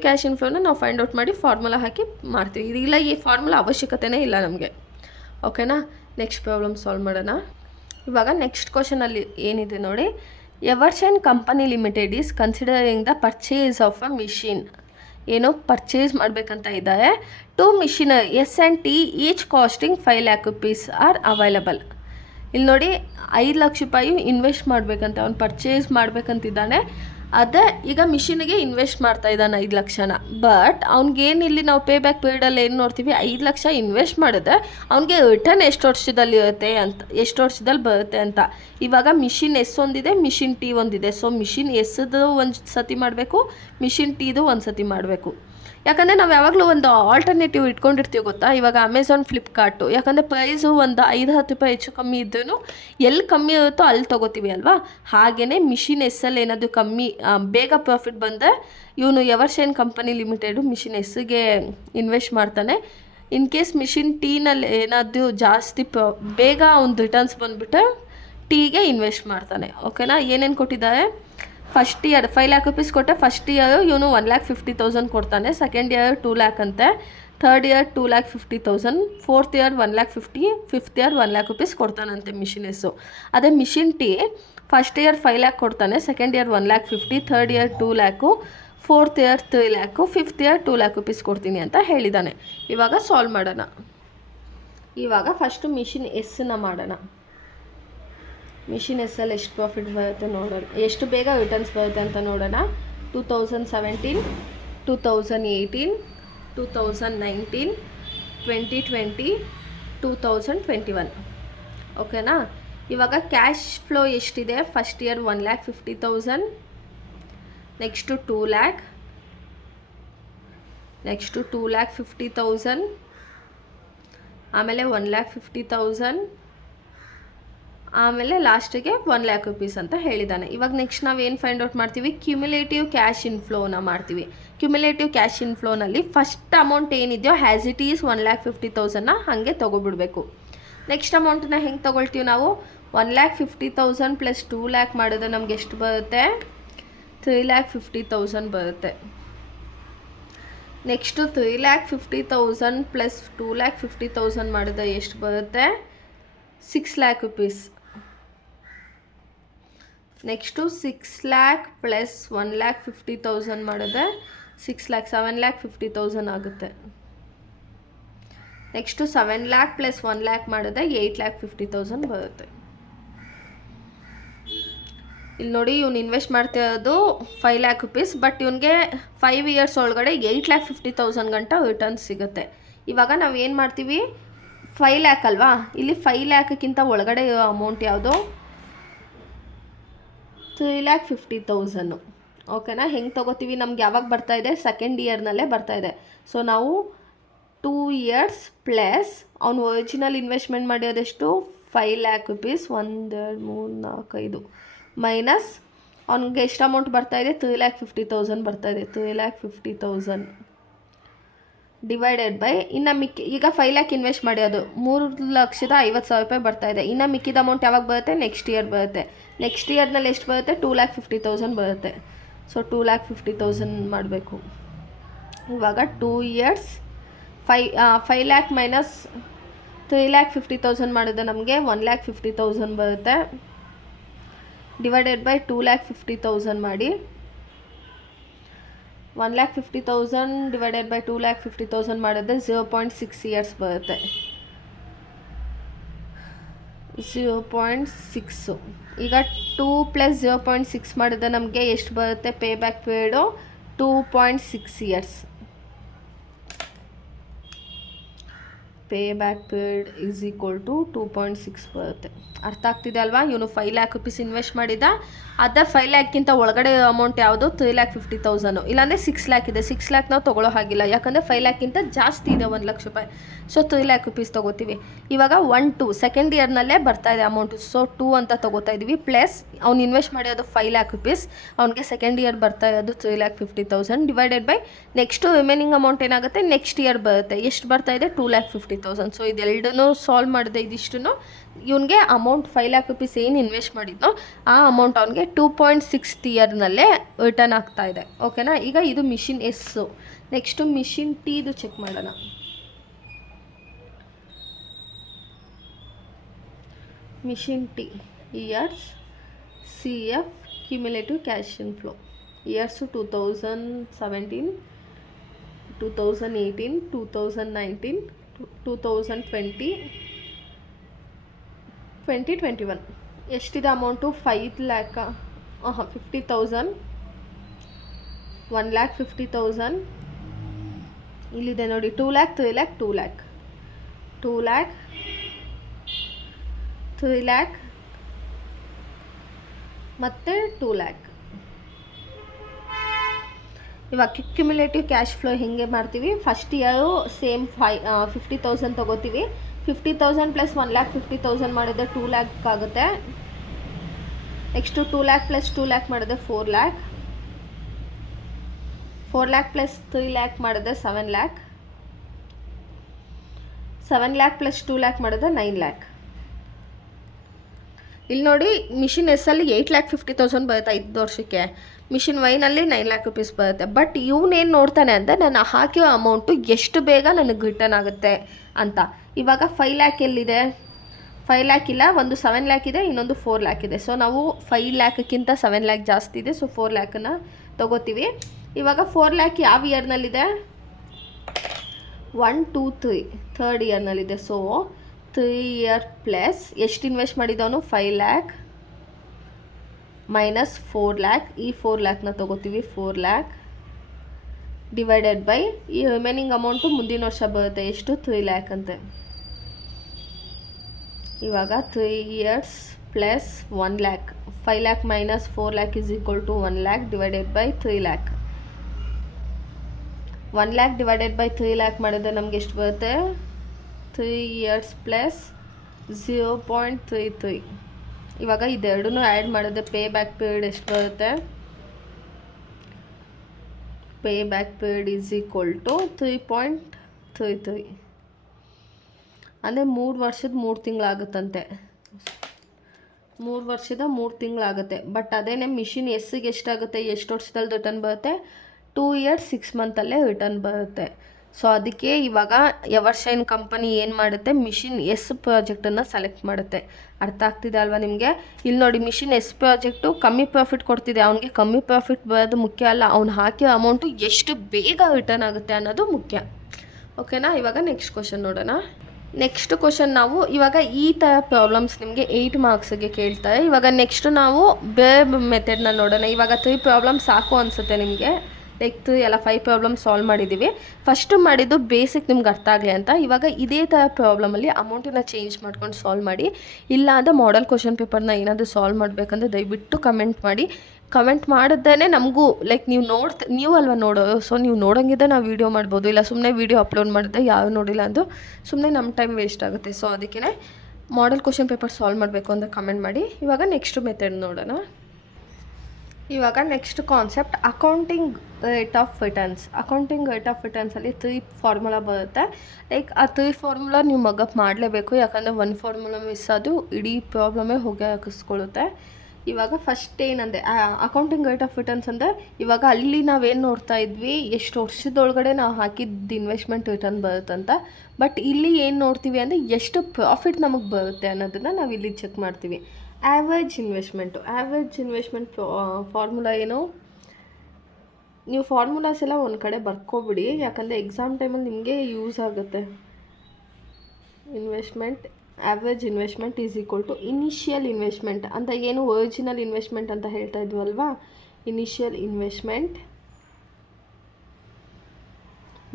ಕ್ಯಾಶ್ ಇನ್ಫ್ಲೋನ ನಾವು ಫೈಂಡ್ ಔಟ್ ಮಾಡಿ ಫಾರ್ಮುಲಾ ಹಾಕಿ ಮಾಡ್ತೀವಿ. ಇಲ್ಲ, ಈ ಫಾರ್ಮುಲಾ ಅವಶ್ಯಕತೆನೇ ಇಲ್ಲ ನಮಗೆ. ಓಕೆನಾ? ನೆಕ್ಸ್ಟ್ ಪ್ರಾಬ್ಲಮ್ ಸಾಲ್ವ್ ಮಾಡೋಣ. ಇವಾಗ ನೆಕ್ಸ್ಟ್ ಕ್ವಶನಲ್ಲಿ ಏನಿದೆ ನೋಡಿ, Everson company limited is considering the purchase of a machine. ಏನೋ ಪರ್ಚೇಸ್ ಮಾಡಬೇಕಂತ ಇದ್ದಾರೆ. 2 machinery S and T each costing 5 lakh rupees are available. ಇಲ್ಲಿ ನೋಡಿ 5 ಲಕ್ಷ ರೂಪಾಯಿ ಇನ್ವೆಸ್ಟ್ ಮಾಡಬೇಕಂತ ಅವ್ನು ಪರ್ಚೇಸ್ ಮಾಡಬೇಕಂತಿದ್ದಾನೆ. ಅದೇ ಈಗ ಮಿಷಿನಿಗೆ ಇನ್ವೆಸ್ಟ್ ಮಾಡ್ತಾ ಇದ್ದಾನೆ 5 ಲಕ್ಷನ. ಬಟ್ ಅವ್ನಿಗೇನು ಇಲ್ಲಿ ನಾವು ಪೇ ಬ್ಯಾಕ್ ಪೀರಿಯಡಲ್ಲಿ ಏನು ನೋಡ್ತೀವಿ, 5 ಲಕ್ಷ ಇನ್ವೆಸ್ಟ್ ಮಾಡಿದ್ರೆ ಅವ್ನಿಗೆ ರಿಟರ್ನ್ ಎಷ್ಟು ವರ್ಷದಲ್ಲಿ ಬರುತ್ತೆ ಅಂತ. ಇವಾಗ ಮಿಷಿನ್ ಎಸ್ ಒಂದಿದೆ, ಮಿಷಿನ್ ಟಿ ಒಂದಿದೆ. ಸೊ ಮಿಷಿನ್ ಎಸ್ದು ಒಂದು ಸತಿ ಮಾಡಬೇಕು, ಮಿಷಿನ್ ಟಿದು ಒಂದು ಸತಿ ಮಾಡಬೇಕು. ಯಾಕಂದರೆ ನಾವು ಯಾವಾಗಲೂ ಒಂದು ಆಲ್ಟರ್ನೇಟಿವ್ ಇಟ್ಕೊಂಡಿರ್ತೀವಿ ಗೊತ್ತಾ. ಇವಾಗ ಅಮೆಝಾನ್, ಫ್ಲಿಪ್ಕಾರ್ಟು, ಯಾಕಂದರೆ ಪ್ರೈಸು ಒಂದು 5-10 ರೂಪಾಯಿ ಹೆಚ್ಚು ಕಮ್ಮಿ ಇದ್ರೂ ಎಲ್ಲಿ ಕಮ್ಮಿ ಇರುತ್ತೋ ಅಲ್ಲಿ ತೊಗೋತೀವಿ ಅಲ್ವಾ. ಹಾಗೆಯೇ ಮಿಷಿನ್ ಎಸ್ಸಲ್ಲಿ ಏನಾದರೂ ಕಮ್ಮಿ ಬೇಗ ಪ್ರಾಫಿಟ್ ಬಂದರೆ ಇವನು ಎವರ್ಶನ್ ಕಂಪನಿ ಲಿಮಿಟೆಡು ಮಿಷಿನ್ ಎಸ್ಸಿಗೆ ಇನ್ವೆಸ್ಟ್ ಮಾಡ್ತಾನೆ. ಇನ್ ಕೇಸ್ ಮಿಷಿನ್ ಟೀನಲ್ಲಿ ಏನಾದರೂ ಜಾಸ್ತಿ ಬೇಗ ಒಂದು ರಿಟರ್ನ್ಸ್ ಬಂದುಬಿಟ್ಟು ಟೀಗೆ ಇನ್ವೆಸ್ಟ್ ಮಾಡ್ತಾನೆ. ಓಕೆನಾ? ಏನೇನು ಕೊಟ್ಟಿದ್ದಾರೆ, ಫಸ್ಟ್ ಇಯರ್ 5 ಲ್ಯಾಕ್ ರುಪೀಸ್ ಕೊಟ್ಟೆ. ಫಸ್ಟ್ ಇಯರು ಇವನು 1,50,000 ಕೊಡ್ತಾನೆ. ಸೆಕೆಂಡ್ ಇಯರ್ 2 ಲ್ಯಾಕ್ ಅಂತೆ. Third year 2,50,000. Fourth year 1,50,000. Fifth year 1 lakh rupees ಕೊಡ್ತಾನಂತೆ ಮಿಷಿನ್ ಎಸ್ಸು. ಅದೇ machine T first year 5 lakh ಕೊಡ್ತಾನೆ, second year 1,50,000, third year 2 lakh, fourth year 3 lakh, fifth year 2 lakh rupees ಕೊಡ್ತೀನಿ ಅಂತ ಹೇಳಿದ್ದಾನೆ. ಇವಾಗ ಸಾಲ್ವ್ ಮಾಡೋಣ. ಇವಾಗ ಫಸ್ಟು ಮಿಷಿನ್ ಎಸ್ಸನ್ನ ಮಾಡೋಣ. ಮಿಷಿನ್ ಎಸ್ಸಲ್ಲಿ ಎಷ್ಟು ಪ್ರಾಫಿಟ್ ಬರುತ್ತೆ ನೋಡೋಣ, ಎಷ್ಟು ಬೇಗ ರಿಟರ್ನ್ಸ್ ಬರುತ್ತೆ ಅಂತ ನೋಡೋಣ. 2017, 2018, 2019, 2020, 2021. ಓಕೆನಾ. ಇವಾಗ ಕ್ಯಾಶ್ ಫ್ಲೋ ಎಷ್ಟಿದೆ, first year 1,50,000, next 2 lakh, next 2,50,000, ಆಮೇಲೆ 1,50,000, ಆಮೇಲೆ ಲಾಸ್ಟಿಗೆ 1 lakh rupees ಅಂತ ಹೇಳಿದ್ದಾನೆ. ಇವಾಗ ನೆಕ್ಸ್ಟ್ ನಾವೇನು ಫೈಂಡ್ ಔಟ್ ಮಾಡ್ತೀವಿ, ಕ್ಯುಮ್ಯುಲೇಟಿವ್ ಕ್ಯಾಶ್ ಇನ್ಫ್ಲೋನ ಮಾಡ್ತೀವಿ. ಕ್ಯುಮ್ಯುಲೇಟಿವ್ ಕ್ಯಾಶ್ ಇನ್ಫ್ಲೋನಲ್ಲಿ ಫಸ್ಟ್ ಅಮೌಂಟ್ ಏನಿದೆಯೋ ಹ್ಯಾಸ್ ಇಟ್ ಈಸ್ 1,50,000ನ ಹಾಗೆ ತೊಗೊಬಿಡಬೇಕು. ನೆಕ್ಸ್ಟ್ ಅಮೌಂಟನ್ನ ಹೆಂಗೆ ತೊಗೊಳ್ತೀವಿ ನಾವು, 1,50,000 ಪ್ಲಸ್ 2 lakh ಮಾಡಿದ್ರೆ ನಮ್ಗೆ ಎಷ್ಟು ಬರುತ್ತೆ, 3,50,000 ಬರುತ್ತೆ. ನೆಕ್ಸ್ಟು 3,50,000 ಪ್ಲಸ್ 2,50,000 ಮಾಡಿದ್ರೆ ಎಷ್ಟು ಬರುತ್ತೆ, 6 lakh rupees. Next 6 lakh plus 1,50,000 ಮಾಡಿದ್ರೆ 6 lakh 7,50,000 ಆಗುತ್ತೆ. ನೆಕ್ಸ್ಟು 7 lakh ಪ್ಲಸ್ 1 lakh ಮಾಡಿದ್ರೆ 8,50,000 ಬರುತ್ತೆ. ಇಲ್ಲಿ ನೋಡಿ, ಇವ್ನು ಇನ್ವೆಸ್ಟ್ ಮಾಡ್ತಿರೋದು 5 lakh rupees, ಬಟ್ ಇವನಿಗೆ 5 years ಒಳಗಡೆ 8,50,000 ಗಂಟ ರಿಟರ್ನ್ಸ್ ಸಿಗುತ್ತೆ. ಇವಾಗ ನಾವು ಏನು ಮಾಡ್ತೀವಿ, 5 lakh ಅಲ್ವಾ, ಇಲ್ಲಿ 5 lakhಕ್ಕಿಂತ ಒಳಗಡೆ ಇರೋ ಅಮೌಂಟ್ ಯಾವುದು, 3,50,000. ಓಕೆನಾ. ಹೆಂಗೆ ತೊಗೋತೀವಿ, ನಮ್ಗೆ ಯಾವಾಗ ಬರ್ತಾ ಇದೆ, ಸೆಕೆಂಡ್ ಇಯರ್ನಲ್ಲೇ ಬರ್ತಾ ಇದೆ. ಸೊ ನಾವು 2 years ಪ್ಲಸ್ ಅವನು ಒರಿಜಿನಲ್ ಇನ್ವೆಸ್ಟ್ಮೆಂಟ್ ಮಾಡಿರೋದೆಷ್ಟು, 5 lakh rupees, 1 2 3 4 5 ಮೈನಸ್ ಅವ್ನಿಗೆ ಎಷ್ಟು ಅಮೌಂಟ್ ಬರ್ತಾಯಿದೆ, 3,50,000 ಬರ್ತಾಯಿದೆ. 3,50,000 ಡಿವೈಡೆಡ್ ಬೈ ಇನ್ನು ಈಗ 5 lakh ಇನ್ವೆಸ್ಟ್ ಮಾಡಿರೋದು 3,50,000 ರೂಪಾಯಿ ಬರ್ತಾಯಿದೆ. ಇನ್ನು ಮಿಕ್ಕಿದ ಅಮೌಂಟ್ ಯಾವಾಗ ಬರುತ್ತೆ, ನೆಕ್ಸ್ಟ್ ಇಯರ್ ಬರುತ್ತೆ. ನೆಕ್ಸ್ಟ್ ಇಯರ್ನಲ್ಲಿ ಎಷ್ಟು ಬರುತ್ತೆ, 2,50,000 ಬರುತ್ತೆ. ಸೊ 2,50,000 ಮಾಡಬೇಕು. ಇವಾಗ 2 years 5 lakh ಮೈನಸ್ 3,50,000 ಮಾಡಿದ್ರೆ ನಮಗೆ 1,50,000 ಬರುತ್ತೆ. ಡಿವೈಡೆಡ್ ಬೈ 2,50,000 ಮಾಡಿ, 1,50,000 ಡಿವೈಡೆಡ್ ಬೈ 2,50,000 ಮಾಡಿದ್ರೆ 0.6 years ಬರುತ್ತೆ. 0.6. ಈಗ 2 ಪ್ಲಸ್ 0.6 ಮಾಡಿದ್ರೆ ನಮಗೆ ಎಷ್ಟು ಬರುತ್ತೆ, pay back period 2.6 years. Pay back period is equal to 2.6 ಬರುತ್ತೆ. ಅರ್ಥ ಆಗ್ತಿದೆ ಅಲ್ವಾ. ಇವನು 5 lakh rupees ಇನ್ವೆಸ್ಟ್ ಮಾಡಿದ, ಅದೇ 5 lakhಕ್ಕಿಂತ ಒಳಗಡೆ ಅಮೌಂಟ್ ಯಾವುದು, 3,50,000. ಇಲ್ಲಾಂದರೆ 6 lakh ಇದೆ. 6 lakh ನಾವು ತೊಗೊಳ್ಳೋ ಹಾಗಿಲ್ಲ, ಯಾಕಂದರೆ 5 lakhಕ್ಕಿಂತ ಜಾಸ್ತಿ ಇದೆ, 1 ಲಕ್ಷ ರೂಪಾಯಿ. ಸೊ 3 lakh rupees ತೊಗೋತೀವಿ. ಇವಾಗ 1 2 ಸೆಕೆಂಡ್ ಇಯರ್ನಲ್ಲೇ ಬರ್ತಾ ಇದೆ ಅಮೌಂಟು. ಸೊ 2 ಅಂತ ತೊಗೋತಾ ಇದ್ದೀವಿ. ಪ್ಲಸ್ ಅವ್ನು ಇನ್ವೆಸ್ಟ್ ಮಾಡಿರೋದು 5 lakh rupees, ಅವ್ನಿಗೆ ಸೆಕೆಂಡ್ ಇಯರ್ ಬರ್ತಾ ಇರೋದು 3,50,000 divided by next remaining amount ಏನಾಗುತ್ತೆ, ನೆಕ್ಸ್ಟ್ ಇಯರ್ ಬರುತ್ತೆ. ಎಷ್ಟು ಬರ್ತಾ ಇದೆ, 2,50,000. ಸೊ ಇದೆರಡನ್ನೂ ಸಾಲ್ವ್ ಮಾಡಿದೆ. ಇದಿಷ್ಟು ಇವನಿಗೆ ಅಮೌಂಟ್ 5 lakh rupees ಏನು ಇನ್ವೆಸ್ಟ್ ಮಾಡಿದ್ನೋ ಆ ಅಮೌಂಟ್ ಅವನಿಗೆ 2.6 ಇಯರ್ನಲ್ಲೇ ರಿಟರ್ನ್ ಆಗ್ತಾ ಇದೆ. ಓಕೆನಾ. ಈಗ ಇದು ಮಿಷಿನ್ ಎಸ್ಸು. ನೆಕ್ಸ್ಟು ಮಿಷಿನ್ ಟಿದು ಚೆಕ್ ಮಾಡೋಣ. Machine T years CF cumulative cash inflow years 2017, 2018, 2019, 2020, 2021. ಎಷ್ಟಿದೆ ಅಮೌಂಟು, 5 lakh 50,000, 1,50,000. ಇಲ್ಲಿದೆ ನೋಡಿ, 2 lakh 3 lakh 2 lakh 2 lakh 3 lakh ಮತ್ತು 2 lakh. ಇವಾಗ ಕ್ಯುಮ್ಯುಲೇಟಿವ್ ಕ್ಯಾಶ್ ಫ್ಲೋ ಹೇಗೆ ಮಾಡ್ತೀವಿ, ಫಸ್ಟ್ ಇಯರು ಸೇಮ್ 50,000 ತೊಗೋತೀವಿ. 50,000 ಪ್ಲಸ್ 1,50,000 ಮಾಡಿದ್ರೆ 2 lakh ಆಗುತ್ತೆ. ನೆಕ್ಸ್ಟು 2 lakh ಪ್ಲಸ್ 2 lakh ಮಾಡಿದ್ರೆ 4 lakh. 4 lakh ಪ್ಲಸ್ 3 lakh ಮಾಡಿದ್ರೆ 7 lakh. 7 lakh ಪ್ಲಸ್ 2 lakh ಮಾಡಿದ್ರೆ 9 lakh. ಇಲ್ಲಿ ನೋಡಿ, ಮಿಷಿನ್ ಎಸ್ಸಲ್ಲಿ 8,50,000 ಬರುತ್ತೆ 5 ವರ್ಷಕ್ಕೆ. ಮಿಷಿನ್ ವೈನಲ್ಲಿ 9 lakh rupees ಬರುತ್ತೆ. ಬಟ್ ಇವನೇನು ನೋಡ್ತಾನೆ ಅಂದರೆ, ನಾನು ಹಾಕಿರೋ ಅಮೌಂಟು ಎಷ್ಟು ಬೇಗ ನನಗೆ ರಿಟರ್ನ್ ಆಗುತ್ತೆ ಅಂತ. ಇವಾಗ 5 lakh ಎಲ್ಲಿದೆ, 5 lakh ಇಲ್ಲ, ಒಂದು 7 lakh ಇದೆ, ಇನ್ನೊಂದು 4 lakh ಇದೆ. ಸೊ ನಾವು 5 lakhಕ್ಕಿಂತ 7 lakh ಜಾಸ್ತಿ ಇದೆ. ಸೊ 4 lakhನ ತೊಗೋತೀವಿ. ಇವಾಗ 4 lakh ಯಾವ ಇಯರ್ನಲ್ಲಿದೆ, 1 2 3 ಥರ್ಡ್ ಇಯರ್ನಲ್ಲಿದೆ. ಸೊ 3 ಇಯರ್ ಪ್ಲಸ್ ಎಷ್ಟು ಇನ್ವೆಸ್ಟ್ ಮಾಡಿದವನು 5 ಲ್ಯಾಕ್ ಮೈನಸ್ 4 ಲ್ಯಾಕ್, ಈ 4 ಲ್ಯಾಕ್ನ ತೊಗೋತೀವಿ, 4 ಲ್ಯಾಕ್ ಡಿವೈಡೆಡ್ ಬೈ ಈ ರಿಮೈನಿಂಗ್ ಅಮೌಂಟು ಮುಂದಿನ ವರ್ಷ ಬರುತ್ತೆ ಎಷ್ಟು 3 ಲ್ಯಾಕ್ ಅಂತೆ. ಇವಾಗ 3 years plus 1 lakh, 5 lakh minus 4 lakh is equal to 1 lakh divided by 3 lakh. 1 lakh divided by 3 lakh ಮಾಡಿದ್ರೆ ನಮ್ಗೆ ಎಷ್ಟು ಬರುತ್ತೆ 3 ಇಯರ್ಸ್ ಪ್ಲಸ್ 0.33. ಇವಾಗ ಇದೆರಡೂ ಆ್ಯಡ್ ಮಾಡಿದ್ರೆ ಪೇ ಬ್ಯಾಕ್ ಪೀರಿಯಡ್ ಎಷ್ಟು ಬರುತ್ತೆ, pay back period is equal to 3.33. ಅಂದರೆ 3 ವರ್ಷದ 3 ತಿಂಗಳಾಗುತ್ತಂತೆ, 3 ವರ್ಷದ 3 ತಿಂಗಳಾಗುತ್ತೆ. ಬಟ್ ಅದೇನೇ ಮಿಷಿನ್ ಎಸ್ಸಿಗೆ ಎಷ್ಟಾಗುತ್ತೆ, ಎಷ್ಟು ವರ್ಷದಲ್ಲಿ ರಿಟರ್ನ್ ಬರುತ್ತೆ, 2 ಇಯರ್ಸ್ 6 ಮಂತಲ್ಲೇ ರಿಟರ್ನ್ ಬರುತ್ತೆ. ಸೊ ಅದಕ್ಕೆ ಇವಾಗ ಎವರ್ಶೈನ್ ಕಂಪನಿ ಏನು ಮಾಡುತ್ತೆ, ಮಿಷಿನ್ ಎಸ್ ಪ್ರಾಜೆಕ್ಟನ್ನು ಸೆಲೆಕ್ಟ್ ಮಾಡುತ್ತೆ. ಅರ್ಥ ಆಗ್ತಿದೆ ಅಲ್ವಾ ನಿಮಗೆ? ಇಲ್ಲಿ ನೋಡಿ, ಮಿಷಿನ್ ಎಸ್ ಪ್ರಾಜೆಕ್ಟು ಕಮ್ಮಿ ಪ್ರಾಫಿಟ್ ಕೊಡ್ತಿದೆ, ಅವನಿಗೆ ಕಮ್ಮಿ ಪ್ರಾಫಿಟ್ ಬರೋದು ಮುಖ್ಯ ಅಲ್ಲ, ಅವ್ನು ಹಾಕಿರೋ ಅಮೌಂಟು ಎಷ್ಟು ಬೇಗ ರಿಟರ್ನ್ ಆಗುತ್ತೆ ಅನ್ನೋದು ಮುಖ್ಯ. ಓಕೆನಾ? ಇವಾಗ ನೆಕ್ಸ್ಟ್ ಕ್ವಶನ್ ನೋಡೋಣ. ನೆಕ್ಸ್ಟ್ ಕ್ವಶನ್ ನಾವು ಇವಾಗ ಈ ಥರ ಪ್ರಾಬ್ಲಮ್ಸ್ ನಿಮಗೆ 8 ಮಾರ್ಕ್ಸಿಗೆ ಕೇಳ್ತಾರೆ. ಇವಾಗ ನೆಕ್ಸ್ಟ್ ನಾವು ಬೇರೆ ಮೆಥಡ್ನ ನೋಡೋಣ. ಇವಾಗ 3 ಪ್ರಾಬ್ಲಮ್ಸ್ ಸಾಕು ಅನಿಸುತ್ತೆ ನಿಮಗೆ, ಲೈಕ್ 3 ಎಲ್ಲ 5 ಪ್ರಾಬ್ಲಮ್ ಸಾಲ್ವ್ ಮಾಡಿದ್ದೀವಿ. ಫಸ್ಟು ಮಾಡಿದ್ದು ಬೇಸಿಕ್ ನಿಮ್ಗೆ ಅರ್ಥ ಆಗಲಿ ಅಂತ. ಇವಾಗ ಇದೇ ಥರ ಪ್ರಾಬ್ಲಮಲ್ಲಿ ಅಮೌಂಟನ್ನು ಚೇಂಜ್ ಮಾಡ್ಕೊಂಡು ಸಾಲ್ವ್ ಮಾಡಿ. ಇಲ್ಲ ಅಂದರೆ ಮಾಡಲ್ ಕ್ವಶನ್ ಪೇಪರ್ನ ಏನಾದರೂ ಸಾಲ್ವ್ ಮಾಡಬೇಕಂದ್ರೆ ದಯವಿಟ್ಟು ಕಮೆಂಟ್ ಮಾಡಿ. ಕಮೆಂಟ್ ಮಾಡಿದ್ದೇ ನಮಗೂ ಲೈಕ್ ನೀವು ಅಲ್ವಾ ನೋಡೋರು, ಸೊ ನೀವು ನೋಡೋಂಗಿದ್ದರೆ ನಾವು ವೀಡಿಯೋ ಮಾಡ್ಬೋದು. ಇಲ್ಲ ಸುಮ್ಮನೆ ವೀಡಿಯೋ ಅಪ್ಲೋಡ್ ಮಾಡಿದ್ರೆ ಯಾರು ನೋಡಿಲ್ಲ ಅಂದು ಸುಮ್ಮನೆ ನಮ್ಮ ಟೈಮ್ ವೇಸ್ಟ್ ಆಗುತ್ತೆ. ಸೊ ಅದಕ್ಕೆ ಮಾಡಲ್ ಕ್ವಶನ್ ಪೇಪರ್ ಸಾಲ್ವ್ ಮಾಡಬೇಕು ಅಂತ ಕಮೆಂಟ್ ಮಾಡಿ. ಇವಾಗ ನೆಕ್ಸ್ಟ್ ಮೆಥಡ್ ನೋಡೋಣ. ಇವಾಗ next concept accounting rate of returns. Accounting rate of ರಿಟರ್ನ್ಸಲ್ಲಿ 3 ಫಾರ್ಮುಲಾ ಬರುತ್ತೆ. ಲೈಕ್ ಆ 3 ಫಾರ್ಮುಲಾ ನೀವು ಮಗಪ್ ಮಾಡಲೇಬೇಕು, ಯಾಕಂದರೆ 1 ಫಾರ್ಮುಲಾ ಮಿಸ್ ಅದು ಇಡೀ ಪ್ರಾಬ್ಲಮೇ ಹೋಗಿ ಹಾಕಿಸ್ಕೊಳ್ಳುತ್ತೆ. ಇವಾಗ ಫಸ್ಟ್ ಏನಂದೆ ಅಕೌಂಟಿಂಗ್ ರೇಟ್ ಆಫ್ ರಿಟರ್ನ್ಸ್ ಅಂದರೆ ಇವಾಗ ಅಲ್ಲಿ ನಾವೇನು ನೋಡ್ತಾ ಇದ್ವಿ, ಎಷ್ಟು ವರ್ಷದೊಳಗಡೆ ನಾವು ಹಾಕಿದ್ದು ಇನ್ವೆಸ್ಟ್ಮೆಂಟ್ ರಿಟರ್ನ್ ಬರುತ್ತಂತ. ಬಟ್ ಇಲ್ಲಿ ಏನು ನೋಡ್ತೀವಿ ಅಂದರೆ ಎಷ್ಟು ಪ್ರಾಫಿಟ್ ನಮಗೆ ಬರುತ್ತೆ ಅನ್ನೋದನ್ನು ನಾವು ಇಲ್ಲಿ ಚೆಕ್ ಮಾಡ್ತೀವಿ. ಆ್ಯಾವ್ರೇಜ್ ಇನ್ವೆಸ್ಟ್ಮೆಂಟ್ ಫಾರ್ಮುಲಾ ಏನು, ನೀವು ಫಾರ್ಮುಲಾಸ್ ಎಲ್ಲ ಒಂದು ಕಡೆ ಬರ್ಕೊಬಿಡಿ, ಯಾಕಂದರೆ ಎಕ್ಸಾಮ್ ಟೈಮಲ್ಲಿ ನಿಮಗೆ ಯೂಸ್ ಆಗುತ್ತೆ. Average investment is equal to initial investment ಅಂತ ಏನು ಒರಿಜಿನಲ್ ಇನ್ವೆಸ್ಟ್ಮೆಂಟ್ ಅಂತ ಹೇಳ್ತಾ ಇದ್ವಲ್ವಾ, initial investment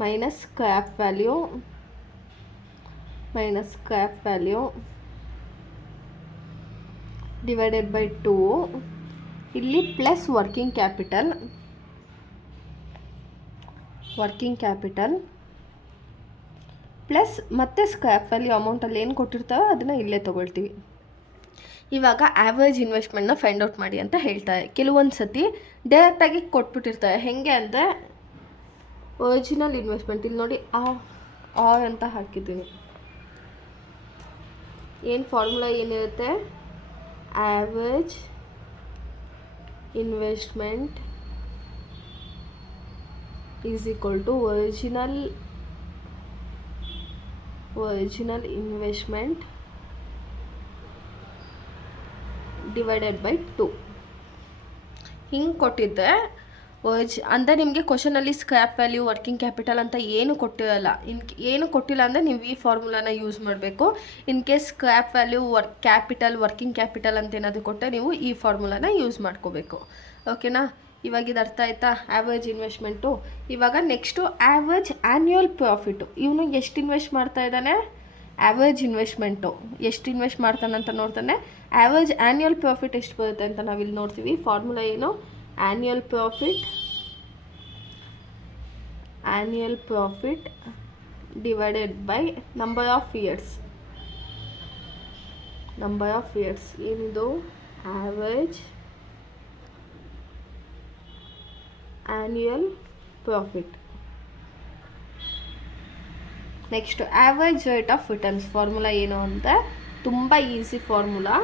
minus scrap value divided by 2, ಇಲ್ಲಿ ಪ್ಲಸ್ ವರ್ಕಿಂಗ್ ಕ್ಯಾಪಿಟಲ್ ಪ್ಲಸ್ ಮತ್ತೆ ಸ್ಕ್ರ್ಯಾಪ್ ವ್ಯಾಲ್ಯೂ ಅಮೌಂಟಲ್ಲಿ ಏನು ಕೊಟ್ಟಿರ್ತಾರೋ ಅದನ್ನು ಇಲ್ಲೇ ತೊಗೊಳ್ತೀವಿ. ಇವಾಗ ಆ್ಯಾವ್ರೇಜ್ ಇನ್ವೆಸ್ಟ್ಮೆಂಟ್ನ ಫೈಂಡ್ ಔಟ್ ಮಾಡಿ ಅಂತ ಹೇಳ್ತಾರೆ. ಕೆಲವೊಂದು ಸತಿ ಡೈರೆಕ್ಟಾಗಿ ಕೊಟ್ಬಿಟ್ಟಿರ್ತಾರೆ. ಹೇಗೆ ಅಂದರೆ ಒರಿಜಿನಲ್ ಇನ್ವೆಸ್ಟ್ಮೆಂಟ್ ಇಲ್ಲಿ ನೋಡಿ ಅಂತ ಹಾಕಿದ್ದೀನಿ. ಏನು ಫಾರ್ಮುಲಾ ಏನಿರುತ್ತೆ, average investment is equal to original investment divided by 2. ಹಿಂಗೆ ಕೊಟ್ಟಿದ್ದೆ ಅಂದರೆ ನಿಮಗೆ ಕ್ವಶನಲ್ಲಿ ಸ್ಕ್ರ್ಯಾಪ್ ವ್ಯಾಲ್ಯೂ ವರ್ಕಿಂಗ್ ಕ್ಯಾಪಿಟಲ್ ಅಂತ ಏನು ಕೊಟ್ಟಿರಲ್ಲ. ಏನು ಕೊಟ್ಟಿಲ್ಲ ಅಂದರೆ ನೀವು ಈ ಫಾರ್ಮುಲಾನ ಯೂಸ್ ಮಾಡಬೇಕು. In case scrap value working capital ಅಂತ ಏನಾದರೂ ಕೊಟ್ಟರೆ ನೀವು ಈ ಫಾರ್ಮುಲಾನ ಯೂಸ್ ಮಾಡ್ಕೋಬೇಕು. ಓಕೆನಾ? ಇವಾಗ ಇದು ಅರ್ಥ ಆಯ್ತಾ ಆ್ಯಾವ್ರೇಜ್ ಇನ್ವೆಸ್ಟ್ಮೆಂಟು. ಇವಾಗ ನೆಕ್ಸ್ಟು ಆ್ಯಾವ್ರೇಜ್ ಆ್ಯನ್ಯುಯಲ್ ಪ್ರಾಫಿಟು. ಇವನು ಎಷ್ಟು ಇನ್ವೆಸ್ಟ್ ಮಾಡ್ತಾ ಇದ್ದಾನೆ, ಆ್ಯಾವ್ರೇಜ್ ಇನ್ವೆಸ್ಟ್ಮೆಂಟು ಎಷ್ಟು ಇನ್ವೆಸ್ಟ್ ಮಾಡ್ತಾನಂತ ನೋಡ್ತಾನೆ. ಆ್ಯಾವ್ರೇಜ್ ಆ್ಯನ್ಯುಯಲ್ ಪ್ರಾಫಿಟ್ ಎಷ್ಟು ಬರುತ್ತೆ ಅಂತ ನಾವಿಲ್ಲಿ ನೋಡ್ತೀವಿ. ಫಾರ್ಮುಲಾ ಏನು, annual profit divided by number of years. ಏನಿದು average annual profit. Next average rate of returns. Formula ಏನು ಅಂತ ತುಂಬ easy formula.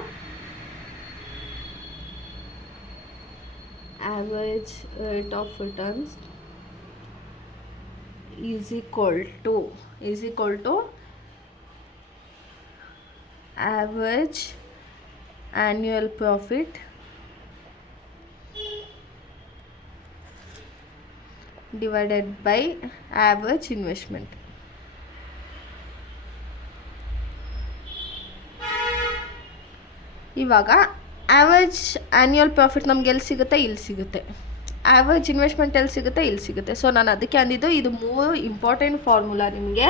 average rate of returns is equal to average annual profit divided by average investment. ಇವಾಗ average annual profit ನಮ್ಗೆ ಎಲ್ಲಿ ಸಿಗುತ್ತೆ, ಇಲ್ಲಿ ಸಿಗುತ್ತೆ. ಆ್ಯಾವ್ರೇಜ್ ಇನ್ವೆಸ್ಟ್ಮೆಂಟ್ ಎಲ್ಲಿ ಸಿಗುತ್ತೆ, ಇಲ್ಲಿ ಸಿಗುತ್ತೆ. ಸೊ ನಾನು ಅದಕ್ಕೆ ಅಂದಿದ್ದು ಇದು 3 ಇಂಪಾರ್ಟೆಂಟ್ ಫಾರ್ಮುಲಾ ನಿಮಗೆ.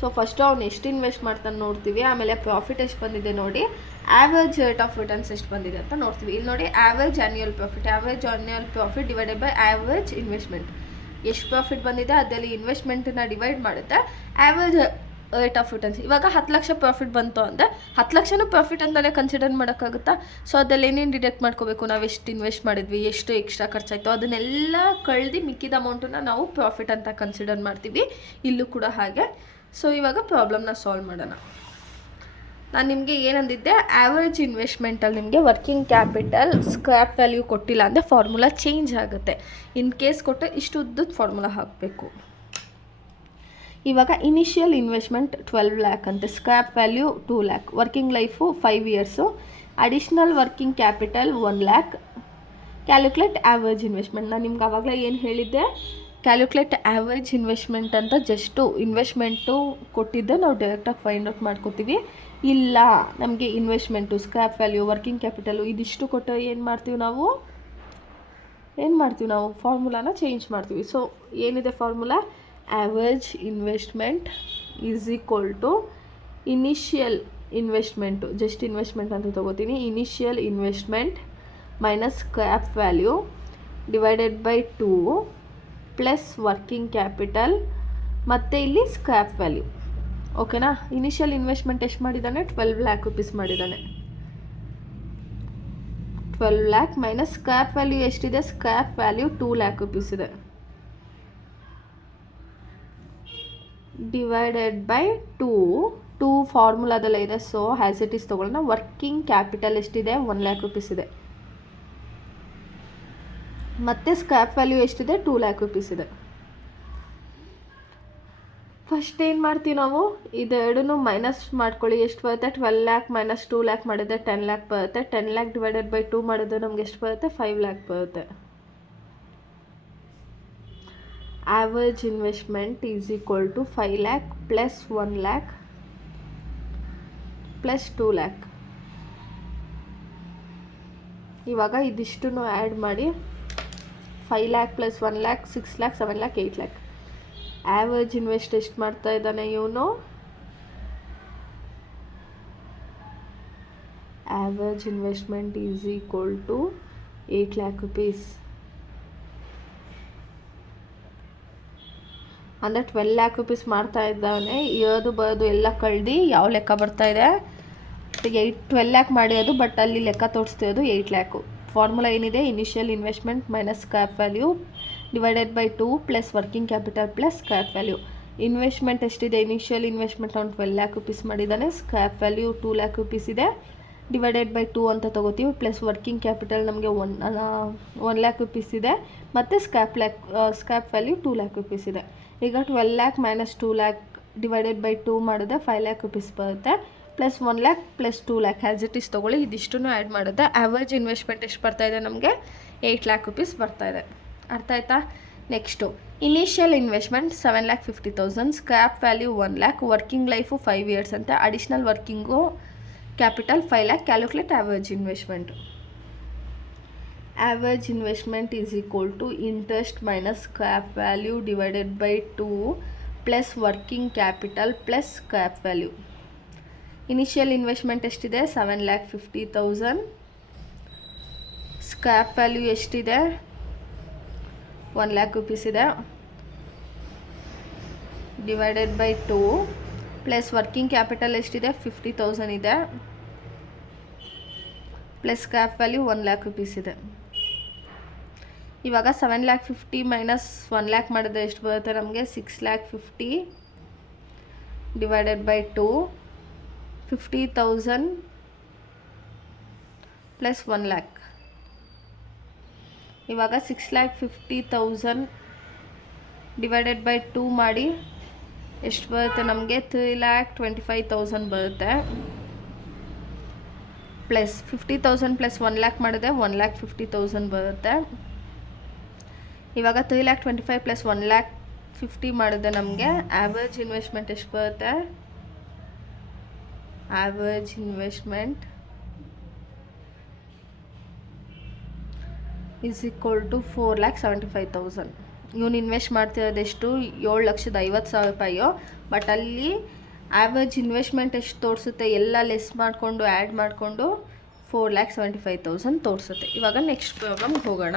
ಸೊ ಫಸ್ಟು ಅವ್ನು ಎಷ್ಟು ಇನ್ವೆಸ್ಟ್ ಮಾಡ್ತಾನೆ ನೋಡ್ತೀವಿ, ಆಮೇಲೆ ಪ್ರಾಫಿಟ್ ಎಷ್ಟು ಬಂದಿದೆ ನೋಡಿ, ಆ್ಯಾವ್ರೇಜ್ ರೇಟ್ ಆಫ್ ರಿಟರ್ನ್ಸ್ ಎಷ್ಟು ಬಂದಿದೆ ಅಂತ ನೋಡ್ತೀವಿ. ಇಲ್ಲಿ ನೋಡಿ average annual profit divided by average investment. ಎಷ್ಟು ಪ್ರಾಫಿಟ್ ಬಂದಿದೆ ಅದರಲ್ಲಿ ಇನ್ವೆಸ್ಟ್ಮೆಂಟನ್ನು ಡಿವೈಡ್ ಮಾಡುತ್ತೆ ಆ್ಯಾವ್ರೇಜ್ ರೇಟ್ ಆಫ್ ರಿಟರ್ನ್ಸ್. ಇವಾಗ 10 ಲಕ್ಷ ಪ್ರಾಫಿಟ್ ಬಂತು ಅಂದರೆ 10 ಲಕ್ಷನೂ ಪ್ರಾಫಿಟ್ ಅಂತಲೇ ಕನ್ಸಿಡರ್ ಮಾಡೋಕ್ಕಾಗುತ್ತಾ? ಸೊ ಅದರಲ್ಲಿ ಏನೇನು ಡಿಡಕ್ಟ್ ಮಾಡ್ಕೋಬೇಕು, ನಾವು ಎಷ್ಟು ಇನ್ವೆಸ್ಟ್ ಮಾಡಿದ್ವಿ, ಎಷ್ಟು ಎಕ್ಸ್ಟ್ರಾ ಖರ್ಚಾಯಿತು, ಅದನ್ನೆಲ್ಲ ಕಳೆದು ಮಿಕ್ಕಿದ ಅಮೌಂಟನ್ನು ನಾವು ಪ್ರಾಫಿಟ್ ಅಂತ ಕನ್ಸಿಡರ್ ಮಾಡ್ತೀವಿ. ಇಲ್ಲೂ ಕೂಡ ಹಾಗೆ. ಸೊ ಇವಾಗ ಪ್ರಾಬ್ಲಮ್ನ ಸಾಲ್ವ್ ಮಾಡೋಣ. ನಾನು ನಿಮಗೆ ಏನಂದಿದ್ದೆ, ಆ್ಯಾವ್ರೇಜ್ ಇನ್ವೆಸ್ಟ್ಮೆಂಟಲ್ಲಿ ನಿಮಗೆ ವರ್ಕಿಂಗ್ ಕ್ಯಾಪಿಟಲ್ ಸ್ಕ್ರ್ಯಾಪ್ ವ್ಯಾಲ್ಯೂ ಕೊಟ್ಟಿಲ್ಲ ಅಂದರೆ ಫಾರ್ಮುಲಾ ಚೇಂಜ್ ಆಗುತ್ತೆ. ಇನ್ ಕೇಸ್ ಕೊಟ್ಟರೆ ಇಷ್ಟು ಉದ್ದದ ಫಾರ್ಮುಲಾ ಹಾಕಬೇಕು. ಇವಾಗ ಇನಿಷಿಯಲ್ ಇನ್ವೆಸ್ಟ್ಮೆಂಟ್ 12 ಲ್ಯಾಕ್ ಅಂತೆ, scrap value 2 lakh, working life 5 years, additional working capital 1 lakh. Calculate average investment. ನಾನು ನಿಮ್ಗೆ ಆವಾಗಲೇ ಏನು ಹೇಳಿದ್ದೆ, ಕ್ಯಾಲ್ಕುಲೇಟ್ ಆ್ಯಾವ್ರೇಜ್ ಇನ್ವೆಸ್ಟ್ಮೆಂಟ್ ಅಂತ ಜಸ್ಟು ಇನ್ವೆಸ್ಟ್ಮೆಂಟು ಕೊಟ್ಟಿದ್ದೆ ನಾವು ಡೈರೆಕ್ಟಾಗಿ ಫೈಂಡ್ ಔಟ್ ಮಾಡ್ಕೋತೀವಿ. ಇಲ್ಲ ನಮಗೆ investment, scrap value, working capital ಇದಿಷ್ಟು ಕೊಟ್ಟು ಏನು ಮಾಡ್ತೀವಿ ನಾವು ಫಾರ್ಮುಲಾನ ಚೇಂಜ್ ಮಾಡ್ತೀವಿ. ಸೊ ಏನಿದೆ formula, average investment is equal to initial investment, just investment ಅಂತ ತೊಗೋತೀನಿ, initial investment minus scrap value divided by 2 plus working capital ಮತ್ತು ಇಲ್ಲಿ ಸ್ಕ್ರ್ಯಾಪ್ ವ್ಯಾಲ್ಯೂ. ಓಕೆನಾ? ಇನಿಷಿಯಲ್ ಇನ್ವೆಸ್ಟ್ಮೆಂಟ್ ಎಷ್ಟು ಮಾಡಿದ್ದಾನೆ, 12 ಲ್ಯಾಕ್ ರುಪೀಸ್ ಮಾಡಿದ್ದಾನೆ. 12 ಲ್ಯಾಕ್ ಮೈನಸ್ ಸ್ಕ್ರ್ಯಾಪ್ ವ್ಯಾಲ್ಯೂ ಎಷ್ಟಿದೆ, ಸ್ಕ್ರ್ಯಾಪ್ ವ್ಯಾಲ್ಯೂ 2 ಲ್ಯಾಕ್ ರುಪೀಸ್ ಇದೆ, divided by 2 ಫಾರ್ಮುಲಾದಲ್ಲೇ ಇದೆ. ಸೊ ಹ್ಯಾಸ್ ಇಟ್ ಈಸ್ ತೊಗೊಳ್ಳೋಣ. ವರ್ಕಿಂಗ್ ಕ್ಯಾಪಿಟಲ್ ಎಷ್ಟಿದೆ, 1 ಲ್ಯಾಕ್ ರುಪೀಸ್ ಇದೆ, ಮತ್ತು ಸ್ಕ್ರ್ಯಾಪ್ ವ್ಯಾಲ್ಯೂ ಎಷ್ಟಿದೆ, 2 ಲ್ಯಾಕ್ ರುಪೀಸ್ ಇದೆ. ಫಸ್ಟ್ ಏನು ಮಾಡ್ತೀವಿ ನಾವು, ಇದೆರಡೂ ಮೈನಸ್ ಮಾಡ್ಕೊಳ್ಳಿ. ಎಷ್ಟು ಬರುತ್ತೆ, 12 ಲ್ಯಾಕ್ ಮೈನಸ್ 2 ಲ್ಯಾಕ್ ಮಾಡಿದ್ರೆ 10 ಲ್ಯಾಕ್ ಬರುತ್ತೆ. 10 ಲ್ಯಾಕ್ ಡಿವೈಡೆಡ್ ಬೈ 2 ಮಾಡಿದ್ರೆ ನಮ್ಗೆ ಎಷ್ಟು ಬರುತ್ತೆ, 5 ಲ್ಯಾಕ್ ಬರುತ್ತೆ. Average investment is equal to 5 lakh plus 1 lakh plus 2 lakh. ಇವಾಗ ಇದಿಷ್ಟನ್ನು ಆ್ಯಡ್ ಮಾಡಿ 5 lakh plus 1 lakh 6 lakh 7 lakh 8 lakh. Average invest ಎಷ್ಟು ಮಾಡ್ತಾ ಇದ್ದಾನೆ ಇವನು, average investment is equal to 8 lakh rupees. ಅಂದರೆ 12 ಲ್ಯಾಕ್ ರುಪೀಸ್ ಮಾಡ್ತಾ ಇದ್ದಾನೆ. ಇರೋದು ಬರೋದು ಎಲ್ಲ ಕಳ್ದು ಯಾವ ಲೆಕ್ಕ ಬರ್ತಾ ಇದೆ, 12 ಲ್ಯಾಕ್ ಮಾಡಿರೋದು, ಬಟ್ ಅಲ್ಲಿ ಲೆಕ್ಕ ತೋರಿಸ್ತಿರೋದು 8 ಲ್ಯಾಕು. ಫಾರ್ಮುಲಾ ಏನಿದೆ, initial investment minus scrap value divided by 2 plus working capital plus scrap value. Investment ಎಷ್ಟಿದೆ, ಇನಿಷಿಯಲ್ ಇನ್ವೆಸ್ಟ್ಮೆಂಟ್ ಅವ್ನು 12 ಲ್ಯಾಕ್ ರುಪೀಸ್ ಮಾಡಿದ್ದಾನೆ, ಸ್ಕ್ರ್ಯಾಪ್ ವ್ಯಾಲ್ಯೂ 2 ಲ್ಯಾಕ್ ರುಪೀಸ್ ಇದೆ, ಡಿವೈಡೆಡ್ ಬೈ 2 ಅಂತ ತೊಗೋತೀವಿ, ಪ್ಲಸ್ ವರ್ಕಿಂಗ್ ಕ್ಯಾಪಿಟಲ್ ನಮಗೆ 1 ಲ್ಯಾಕ್ ರುಪೀಸ್ ಇದೆ, ಮತ್ತು ಸ್ಕ್ರ್ಯಾಪ್ ವ್ಯಾಲ್ಯೂ 2 ಲ್ಯಾಕ್ ರುಪೀಸ್ ಇದೆ. ಈಗ 12 lakh minus 2 lakh divided by 2 ಮಾಡಿದ್ರೆ 5 ಲ್ಯಾಕ್ ರುಪೀಸ್ ಬರುತ್ತೆ, plus 1 lakh plus 2 lakh has it is ತೊಗೊಳ್ಳಿ. ಇದಿಷ್ಟೂ ಆ್ಯಡ್ ಮಾಡಿದ್ರೆ ಆ್ಯಾವ್ರೇಜ್ ಇನ್ವೆಸ್ಟ್ಮೆಂಟ್ ಎಷ್ಟು ಬರ್ತಾಯಿದೆ ನಮಗೆ, 8 ಲ್ಯಾಕ್ ರುಪೀಸ್ ಬರ್ತಾಯಿದೆ. ಅರ್ಥ ಆಯ್ತಾ? Next initial investment 7,50,000, scrap value 1 lakh, working life 5 years ಅಂತ, additional working capital 5 lakh. Calculate average investment. Average investment is equal to interest minus scrap value divided by 2 plus working capital plus scrap value. Initial investment ಎಷ್ಟಿದೆ, 7,50,000, scrap value ಎಷ್ಟಿದೆ, 1 lakh rupees ಇದೆ, divided by 2 plus working capital ಎಷ್ಟಿದೆ, 50,000 ಇದೆ, plus scrap value 1 lakh rupees ಇದೆ. ಇವಾಗ 7,50,000 minus 1 lac ಮಾಡಿದ್ರೆ ಎಷ್ಟು ಬರುತ್ತೆ ನಮಗೆ, 6,50,000 ಡಿವೈಡೆಡ್ ಬೈ 2, 50,000 ಪ್ಲಸ್ 1 ಲ್ಯಾಕ್. ಇವಾಗ 6,50,000 ಡಿವೈಡೆಡ್ ಬೈ 2 ಮಾಡಿ ಎಷ್ಟು ಬರುತ್ತೆ ನಮಗೆ, 3,25,000 ಬರುತ್ತೆ, ಪ್ಲಸ್ 50,000 ಪ್ಲಸ್ 1 ಲ್ಯಾಕ್ ಮಾಡಿದ್ರೆ 1,50,000 ಬರುತ್ತೆ. ಇವಾಗ 3,25,000 ಪ್ಲಸ್ 1,50,000 ಮಾಡಿದ್ರೆ ನಮಗೆ ಆ್ಯಾವ್ರೇಜ್ ಇನ್ವೆಸ್ಟ್ಮೆಂಟ್ ಎಷ್ಟು ಬರುತ್ತೆ, average investment is equal to 4,75,000. ಇವನು ಇನ್ವೆಸ್ಟ್ ಮಾಡ್ತಿರೋದೆಷ್ಟು 7,50,000 ರೂಪಾಯಿಯೋ. ಬಟ್ ಅಲ್ಲಿ ಆ್ಯಾವ್ರೇಜ್ ಇನ್ವೆಸ್ಟ್ಮೆಂಟ್ ಎಷ್ಟು ತೋರಿಸುತ್ತೆ, ಎಲ್ಲ ಲೆಸ್ ಮಾಡಿಕೊಂಡು ಆ್ಯಡ್ ಮಾಡಿಕೊಂಡು 4,75,000 ತೋರಿಸುತ್ತೆ. ಇವಾಗ ನೆಕ್ಸ್ಟ್ ಪ್ರಾಬ್ಲಮ್ಗೆ ಹೋಗೋಣ.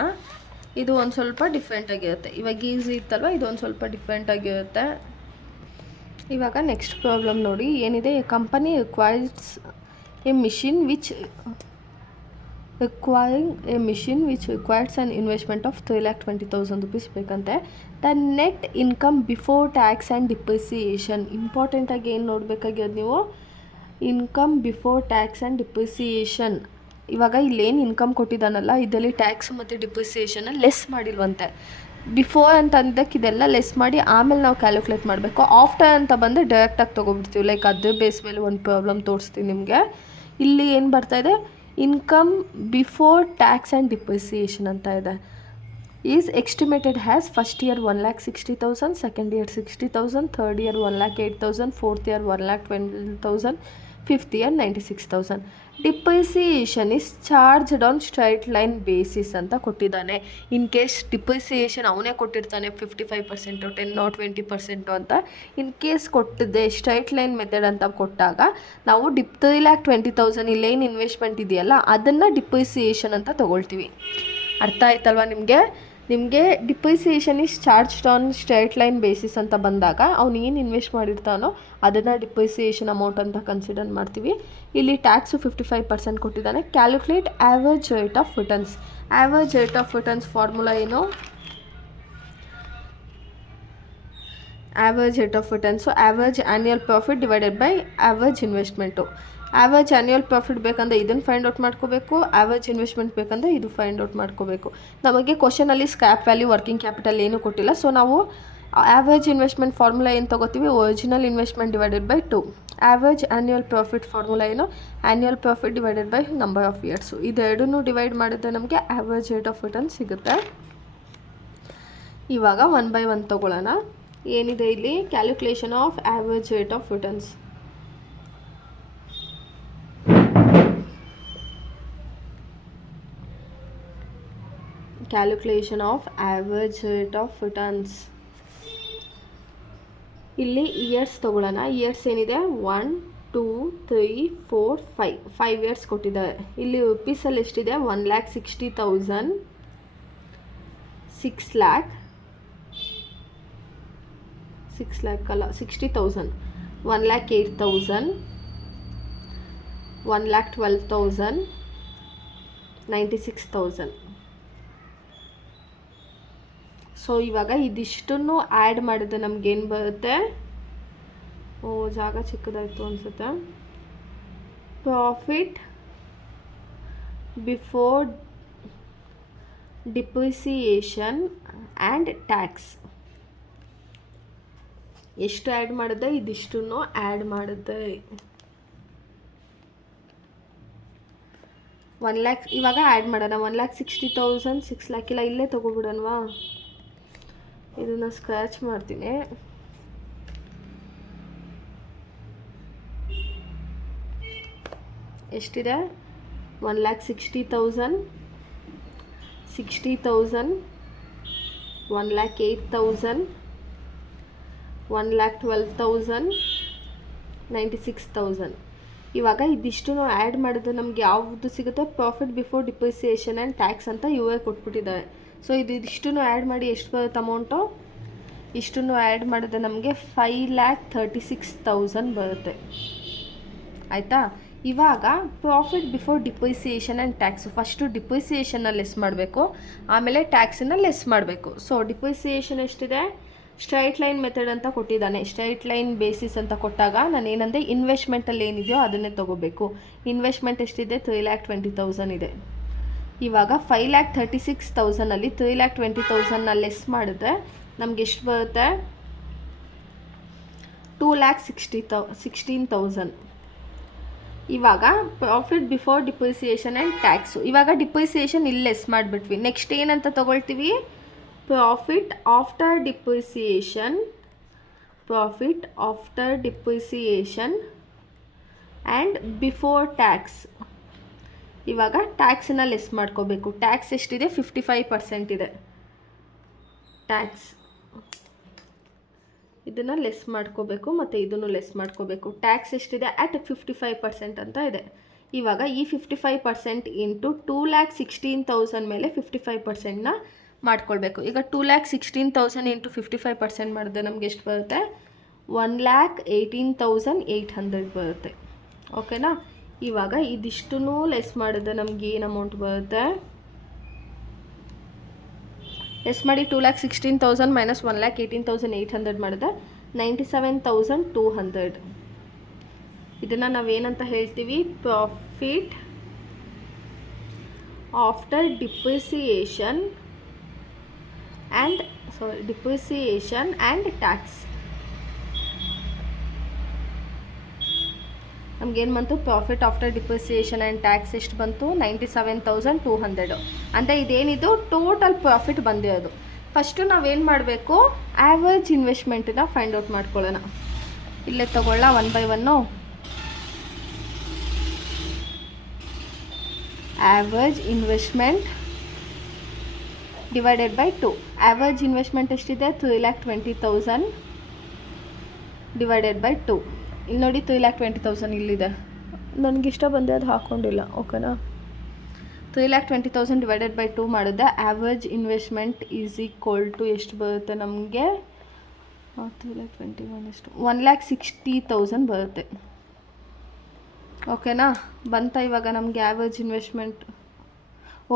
ಇದು ಒಂದು ಸ್ವಲ್ಪ ಡಿಫ್ರೆಂಟಾಗಿರುತ್ತೆ. ಇವಾಗ ಈಸಿ ಇತ್ತಲ್ವ, ಇದು ಒಂದು ಸ್ವಲ್ಪ ಡಿಫ್ರೆಂಟಾಗಿರುತ್ತೆ. ಇವಾಗ ನೆಕ್ಸ್ಟ್ ಪ್ರಾಬ್ಲಮ್ ನೋಡಿ ಏನಿದೆ. A company requires a machine which requires an investment of 3,20,000 rupees ಬೇಕಂತೆ. The net income before tax and depreciation. ಇಂಪಾರ್ಟೆಂಟಾಗಿ ಏನು ನೋಡಬೇಕಾಗಿರೋದು ನೀವು, income before tax and depreciation. ಇವಾಗ ಇಲ್ಲೇನು ಇನ್ಕಮ್ ಕೊಟ್ಟಿದ್ದಾನಲ್ಲ, ಇದರಲ್ಲಿ ಟ್ಯಾಕ್ಸ್ ಮತ್ತು ಡಿಪ್ರಿಸಿಯೇಷನ್ನ ಲೆಸ್ ಮಾಡಿಲ್ವಂತೆ. ಬಿಫೋರ್ ಅಂತ ಅಂದಕ್ಕೆ ಇದೆಲ್ಲ ಲೆಸ್ ಮಾಡಿ ಆಮೇಲೆ ನಾವು ಕ್ಯಾಲ್ಕುಲೇಟ್ ಮಾಡಬೇಕು. ಆಫ್ಟರ್ ಅಂತ ಬಂದರೆ ಡೈರೆಕ್ಟಾಗಿ ತೊಗೊಬಿಡ್ತೀವಿ. ಲೈಕ್ ಅದ್ರ ಬೇಸ್ ಮೇಲೆ ಒಂದು ಪ್ರಾಬ್ಲಮ್ ತೋರಿಸ್ತೀನಿ ನಿಮಗೆ. ಇಲ್ಲಿ ಏನು ಬರ್ತಾಯಿದೆ, income before tax and depreciation ಅಂತ ಇದೆ. Is estimated has first year 1,60,000, second year 60,000, third year 1,08,000, fourth year 1,12,000, fifth year 96,000. Depreciation is charged on straight line basis ಅಂತ ಕೊಟ್ಟಿದ್ದಾನೆ. ಇನ್ ಕೇಸ್ ಡಿಪ್ರಿಸಿಯೇಷನ್ ಅವನೇ ಕೊಟ್ಟಿರ್ತಾನೆ 55%, 10 or 20% ಅಂತ. ಇನ್ ಕೇಸ್ ಕೊಟ್ಟಿದ್ದೆ straight line method ಅಂತ ಕೊಟ್ಟಾಗ ನಾವು 3,20,000 ಇಲ್ಲೇನು ಇನ್ವೆಸ್ಟ್ಮೆಂಟ್ ಇದೆಯಲ್ಲ ಅದನ್ನು ಡಿಪ್ರಿಸಿಯೇಷನ್ ಅಂತ ತೊಗೊಳ್ತೀವಿ. ಅರ್ಥ ಆಯ್ತಲ್ವ ನಿಮಗೆ depreciation is charged on straight line basis ಅಂತ ಬಂದಾಗ ಅವ್ನು ಏನು ಇನ್ವೆಸ್ಟ್ ಮಾಡಿರ್ತಾನೋ ಅದನ್ನು ಡಿಪ್ರಿಸಿಯೇಷನ್ ಅಮೌಂಟ್ ಅಂತ ಕನ್ಸಿಡರ್ ಮಾಡ್ತೀವಿ. ಇಲ್ಲಿ ಟ್ಯಾಕ್ಸು 55% ಕೊಟ್ಟಿದ್ದಾನೆ. Calculate average rate of returns. Average rate of returns formula ಏನು, average rate of returns average annual profit divided by average investment. Average annual profit ಬೇಕಂದರೆ ಇದನ್ನು ಫೈಂಡ್ ಔಟ್ ಮಾಡ್ಕೋಬೇಕು, average investment ಬೇಕಂದರೆ ಇದು ಫೈಂಡ್ ಔಟ್ ಮಾಡ್ಕೋಬೇಕು. ನಮಗೆ ಕ್ವಶನಲ್ಲಿ ಸ್ಕ್ರ್ಯಾಪ್ ವ್ಯಾಲ್ಯೂ, ವರ್ಕಿಂಗ್ ಕ್ಯಾಪಿಟಲ್ ಏನೂ ಕೊಟ್ಟಿಲ್ಲ. ಸೊ ನಾವು ಆ್ಯಾವರೇಜ್ ಇನ್ವೆಸ್ಟ್ಮೆಂಟ್ ಫಾರ್ಮುಲಾ ಏನು ತೊಗೋತೀವಿ, original investment divided by 2. Average annual profit formula ಏನು, annual profit divided by number of years. ಇದೆರಡನ್ನೂ ಡಿವೈಡ್ ಮಾಡಿದ್ರೆ ನಮಗೆ ಆ್ಯಾವರೇಜ್ ರೇಟ್ ಆಫ್ ರಿಟರ್ನ್ ಸಿಗುತ್ತೆ. ಇವಾಗ 1 by 1 ತೊಗೊಳ್ಳೋಣ. ಏನಿದೆ ಇಲ್ಲಿ, calculation of average rate of returns. Calculation of average rate of returns. ಇಲ್ಲಿ ಇಯರ್ಸ್ ತೊಗೊಳ್ಳೋಣ. ಇಯರ್ಸ್ ಏನಿದೆ 1, 2, 3, 4, 5 ಇಯರ್ಸ್ ಕೊಟ್ಟಿದ್ದಾರೆ. ಇಲ್ಲಿ ರುಪೀಸಲ್ಲಿ ಎಷ್ಟಿದೆ, 1,60,000, 6 lakh ಅಲ್ಲ 60,000, 1,08,000, 1,12,000, 96,000. ಸೊ ಇವಾಗ ಇದಿಷ್ಟನ್ನು ಆ್ಯಡ್ ಮಾಡಿದ್ರೆ ನಮಗೇನು ಬರುತ್ತೆ, ಜಾಗ ಚಿಕ್ಕದಾಯಿತು ಅನಿಸುತ್ತೆ. Profit before depreciation and tax ಎಷ್ಟು ಆ್ಯಡ್ ಮಾಡಿದೆ, ಇದಿಷ್ಟನ್ನು ಆ್ಯಡ್ ಮಾಡಿದೆ. 1 lakh ಇವಾಗ ಆ್ಯಡ್ ಮಾಡೋಣ. 1,60,000, 6 lakh ಇಲ್ಲ, ಇಲ್ಲೇ ತೊಗೊಬಿಡೋಣವಾ. ಇದನ್ನು ಸ್ಕ್ರ್ಯಾಚ್ ಮಾಡ್ತೀನಿ. ಎಷ್ಟಿದೆ, 1,60,000, 60,000, 1,08,000, 1,12,000, 96,000. ಇವಾಗ ಇದಿಷ್ಟು ಆ್ಯಡ್ ಮಾಡಿದ್ರೆ ನಮ್ಗೆ ಯಾವುದು ಸಿಗುತ್ತೆ, profit before depreciation and tax ಅಂತ ಇವೇ ಕೊಟ್ಬಿಟ್ಟಿದ್ದಾರೆ. ಸೊ ಇದಿಷ್ಟನ್ನು ಆ್ಯಡ್ ಮಾಡಿ ಎಷ್ಟು ಬರುತ್ತೆ ಅಮೌಂಟು, ಇಷ್ಟನ್ನು ಆ್ಯಡ್ ಮಾಡಿದ್ರೆ ನಮಗೆ 5,36,000 ಬರುತ್ತೆ. ಆಯಿತಾ. ಇವಾಗ profit before depreciation and tax, first ಡಿಪ್ರಿಸಿಯೇಷನ್ನ ಲೆಸ್ ಮಾಡಬೇಕು, ಆಮೇಲೆ ಟ್ಯಾಕ್ಸನ್ನು ಲೆಸ್ ಮಾಡಬೇಕು. ಸೊ ಡಿಪ್ರಿಸಿಯೇಷನ್ ಎಷ್ಟಿದೆ, ಸ್ಟ್ರೈಟ್ ಲೈನ್ ಮೆಥಡ್ ಅಂತ ಕೊಟ್ಟಿದ್ದಾನೆ. ಸ್ಟ್ರೈಟ್ ಲೈನ್ ಬೇಸಿಸ್ ಅಂತ ಕೊಟ್ಟಾಗ ನಾನು ಏನಂದರೆ ಇನ್ವೆಸ್ಟ್ಮೆಂಟಲ್ಲಿ ಏನಿದೆಯೋ ಅದನ್ನೇ ತೊಗೋಬೇಕು. ಇನ್ವೆಸ್ಟ್ಮೆಂಟ್ ಎಷ್ಟಿದೆ, 3,20,000 ಇದೆ. ಇವಾಗ 5,36,000ಅಲ್ಲಿ 3,20,000ನ ಲೆಸ್ ಮಾಡಿದ್ರೆ ನಮ್ಗೆ ಎಷ್ಟು ಬರುತ್ತೆ, 2,16,000. ಇವಾಗ profit before depreciation and tax. ಇವಾಗ ಡಿಪ್ರಿಸಿಯೇಷನ್ ಇಲ್ಲಿ ಲೆಸ್ ಮಾಡಿಬಿಟ್ವಿ. ನೆಕ್ಸ್ಟ್ ಏನಂತ ತೊಗೊಳ್ತೀವಿ, profit after depreciation, profit after depreciation and before tax. ಇವಾಗ ಟ್ಯಾಕ್ಸನ್ನು ಲೆಸ್ ಮಾಡ್ಕೋಬೇಕು. ಟ್ಯಾಕ್ಸ್ ಎಷ್ಟಿದೆ? 55% ಇದೆ ಟ್ಯಾಕ್ಸ್. ಇದನ್ನು ಲೆಸ್ ಮಾಡ್ಕೋಬೇಕು ಮತ್ತು ಇದನ್ನು ಲೆಸ್ ಮಾಡ್ಕೋಬೇಕು. ಟ್ಯಾಕ್ಸ್ ಎಷ್ಟಿದೆ? ಅಟ್ 55% ಅಂತ ಇದೆ. ಇವಾಗ ಈ 55% ಇಂಟು 2,16,000 ಮೇಲೆ 55%ನ ಮಾಡ್ಕೊಳ್ಬೇಕು. ಈಗ 2,16,000 ಇಂಟು 55% ಮಾಡಿದ್ರೆ ನಮ್ಗೆ ಎಷ್ಟು ಬರುತ್ತೆ? 1,18,800 ಬರುತ್ತೆ. ಓಕೆನಾ? ಇವಾಗ ಇದಿಷ್ಟೂ ಲೆಸ್ ಮಾಡಿದ್ರೆ ನಮ್ಗೆ ಏನು ಅಮೌಂಟ್ ಬರುತ್ತೆ? ಲೆಸ್ ಮಾಡಿ 2,16,000 ಮೈನಸ್ 1,18,800 ಮಾಡಿದ್ರೆ 97,200. ಇದನ್ನು ನಾವೇನಂತ ಹೇಳ್ತೀವಿ? Profit after depreciation and tax. ನಮಗೇನು ಬಂತು? Profit after depreciation and tax ಎಷ್ಟು ಬಂತು? 97,200. ಅಂದರೆ ಇದೇನಿದು ಟೋಟಲ್ ಪ್ರಾಫಿಟ್ ಬಂದಿರೋದು. ಫಸ್ಟು ನಾವೇನು ಮಾಡಬೇಕು? ಆ್ಯಾವರೇಜ್ ಇನ್ವೆಸ್ಟ್ಮೆಂಟನ್ನ ಫೈಂಡ್ ಔಟ್ ಮಾಡ್ಕೊಳ್ಳೋಣ. ಇಲ್ಲೇ ತಗೊಳ್ಳ 1 by 1. Average investment divided by 2. Average investment ಎಷ್ಟಿದೆ? 3,20,000 ಡಿವೈಡೆಡ್ ಬೈ 2. ಇಲ್ಲಿ ನೋಡಿ 3,20,000 ಇಲ್ಲಿದೆ. ನನಗಿಷ್ಟ ಬಂದೆ ಅದು ಹಾಕ್ಕೊಂಡಿಲ್ಲ. ಓಕೆನಾ? 3,20,000 ಡಿವೈಡೆಡ್ ಬೈ 2 ಮಾಡಿದ್ರೆ average investment is equal to ಎಷ್ಟು ಬರುತ್ತೆ ನಮಗೆ? 3,21 ಎಷ್ಟು? 1,60,000 ಬರುತ್ತೆ. ಓಕೆನಾ? ಬಂತ ಇವಾಗ ನಮಗೆ average investment?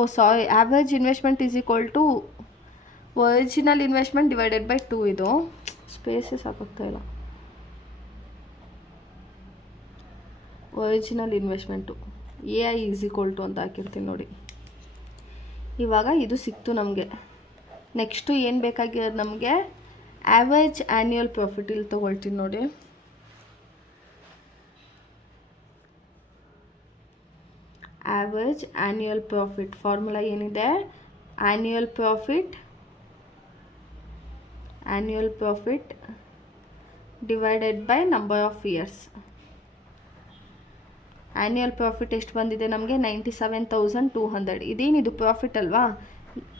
Average investment is equal to original investment divided by 2. ಇದು ಸ್ಪೇಸಸ್ ಹಾಕೋಗ್ತಾ ಇಲ್ಲ. Original investment AI is equal to ಅಂತ ಹಾಕಿರ್ತೀನಿ ನೋಡಿ. ಇವಾಗ ಇದು ಸಿಕ್ತು ನಮಗೆ. ನೆಕ್ಸ್ಟು ಏನು ಬೇಕಾಗಿರೋದು ನಮಗೆ? Average annual profit. ಇಲ್ಲಿ ತೊಗೊಳ್ತೀನಿ ನೋಡಿ. ಆ್ಯಾವರೇಜ್ ಆ್ಯನ್ಯುಯಲ್ ಪ್ರಾಫಿಟ್ ಫಾರ್ಮುಲಾ ಏನಿದೆ? Annual profit divided by number of years. Annual profit ಎಷ್ಟು ಬಂದಿದೆ ನಮಗೆ? 97,200. ಇದೇನಿದು ಪ್ರಾಫಿಟ್ ಅಲ್ವಾ?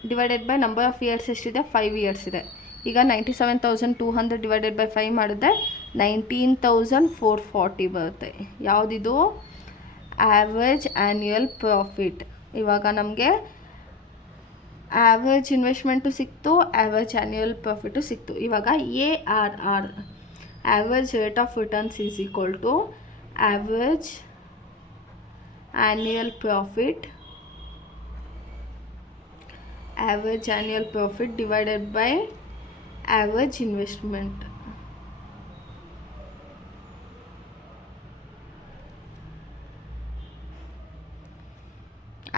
Divided by number of years ಎಷ್ಟಿದೆ? 5 ಇಯರ್ಸ್ ಇದೆ. ಈಗ 97,200 ಡಿವೈಡೆಡ್ ಬೈ 5 ಮಾಡಿದ್ರೆ 19,440 ಬರುತ್ತೆ. ಯಾವುದಿದು? Average annual profit. ಇವಾಗ ನಮಗೆ ಆ್ಯಾವರೇಜ್ ಇನ್ವೆಸ್ಟ್ಮೆಂಟು ಸಿಕ್ತು, ಆ್ಯಾವರೇಜ್ ಆ್ಯನ್ಯುಯಲ್ ಪ್ರಾಫಿಟು ಸಿಕ್ತು. ಇವಾಗ ARR average rate of returns is equal to average annual profit divided by average investment.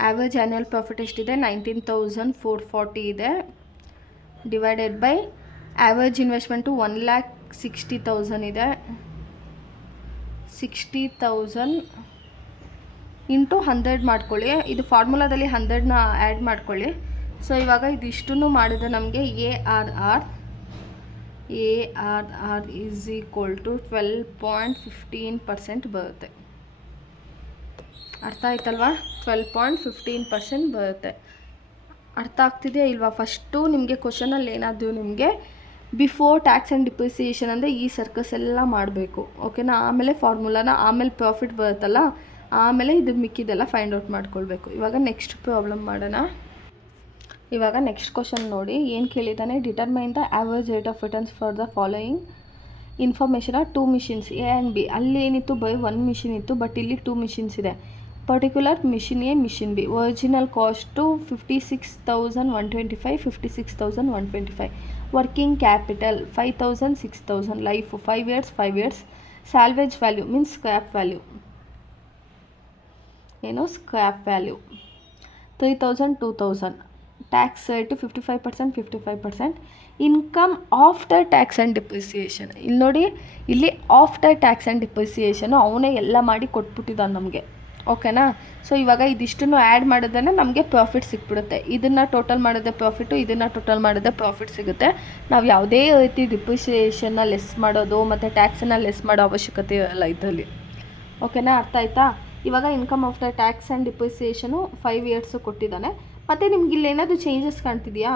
average annual profit ಎಷ್ಟಿದೆ? 19,440 ಇದೆ. ಡಿವೈಡೆಡ್ ಬೈ average investment 1,60,000 ಇದೆ. 60,000 ಇಂಟು 100 ಮಾಡ್ಕೊಳ್ಳಿ. ಇದು ಫಾರ್ಮುಲಾದಲ್ಲಿ 100ನ ಆ್ಯಡ್ ಮಾಡ್ಕೊಳ್ಳಿ. ಸೊ ಇವಾಗ ಇದಿಷ್ಟನ್ನು ಮಾಡಿದ್ರೆ ನಮಗೆ ARR ಈಸ್ ಈಕ್ವಲ್ ಟು 12.15% ಬರುತ್ತೆ. ಅರ್ಥ ಆಯ್ತಲ್ವಾ? 12.15% ಬರುತ್ತೆ. ಅರ್ಥ ಆಗ್ತಿದೆಯಾ ಇಲ್ವಾ? ಫಸ್ಟು ನಿಮಗೆ ಕ್ವಶನಲ್ಲಿ ಏನಾದರೂ ನಿಮಗೆ ಬಿಫೋರ್ ಟ್ಯಾಕ್ಸ್ ಆ್ಯಂಡ್ ಡಿಪ್ರಿಸಿಯೇಷನ್ ಅಂದರೆ ಈ ಸರ್ಕಸ್ ಎಲ್ಲ ಮಾಡಬೇಕು. ಓಕೆನಾ? ಆಮೇಲೆ ಫಾರ್ಮುಲಾನ, ಆಮೇಲೆ ಪ್ರಾಫಿಟ್ ಬರುತ್ತಲ್ಲ, ಆಮೇಲೆ ಇದು ಮಿಕ್ಕಿದೆಲ್ಲ ಫೈಂಡ್ ಔಟ್ ಮಾಡ್ಕೊಳ್ಬೇಕು. ಇವಾಗ ನೆಕ್ಸ್ಟ್ ಪ್ರಾಬ್ಲಮ್ ಮಾಡೋಣ. ಇವಾಗ ನೆಕ್ಸ್ಟ್ ಕ್ವಶನ್ ನೋಡಿ ಏನು ಕೇಳಿದ್ದಾನೆ? Determine the average rate of returns for the following information are 2 machines A and B. ಅಲ್ಲಿ ಏನಿತ್ತು? ಬೈ 1 ಮಿಷಿನ್ ಇತ್ತು, ಬಟ್ ಇಲ್ಲಿ 2 ಮಿಷಿನ್ಸ್ ಇದೆ. Particular machine A, machine B. Original cost 56,125, 56,125. Working capital 5,000, 6,000. Life 5 years. Salvage value means scrap value. ಏನು? Scrap value 3,000, 2,000. Tax rate 55%. Income after tax and depreciation. ಇಲ್ಲಿ ನೋಡಿ, ಇಲ್ಲಿ after tax and ಡಿಪ್ರಿಸಿಯೇಷನು ಅವನೇ ಎಲ್ಲ ಮಾಡಿ ಕೊಟ್ಬಿಟ್ಟಿದ್ದಾನೆ ನಮಗೆ. ಓಕೆನಾ? ಸೊ ಇವಾಗ ಇದಿಷ್ಟನ್ನು ಆ್ಯಡ್ ಮಾಡಿದ್ರೆ ನಮಗೆ ಪ್ರಾಫಿಟ್ ಸಿಕ್ಬಿಡುತ್ತೆ. ಇದನ್ನು ಟೋಟಲ್ ಮಾಡಿದ್ರೆ ಪ್ರಾಫಿಟು, ಇದನ್ನು ಟೋಟಲ್ ಮಾಡಿದ್ರೆ ಪ್ರಾಫಿಟ್ ಸಿಗುತ್ತೆ. ನಾವು ಯಾವುದೇ ರೀತಿ ಡಿಪ್ರಿಸಿಯೇಷನ್ನ ಲೆಸ್ ಮಾಡೋದು ಮತ್ತು ಟ್ಯಾಕ್ಸನ್ನು ಲೆಸ್ ಮಾಡೋ ಅವಶ್ಯಕತೆ ಇರಲ್ಲ ಇದರಲ್ಲಿ. ಓಕೆನಾ? ಅರ್ಥ ಆಯ್ತಾ? ಇವಾಗ income after tax and depreciation 5 years ಕೊಟ್ಟಿದ್ದಾನೆ. ಮತ್ತು ನಿಮ್ಗೆ ಇಲ್ಲಿ ಏನಾದರೂ ಚೇಂಜಸ್ ಕಾಣ್ತಿದೆಯಾ?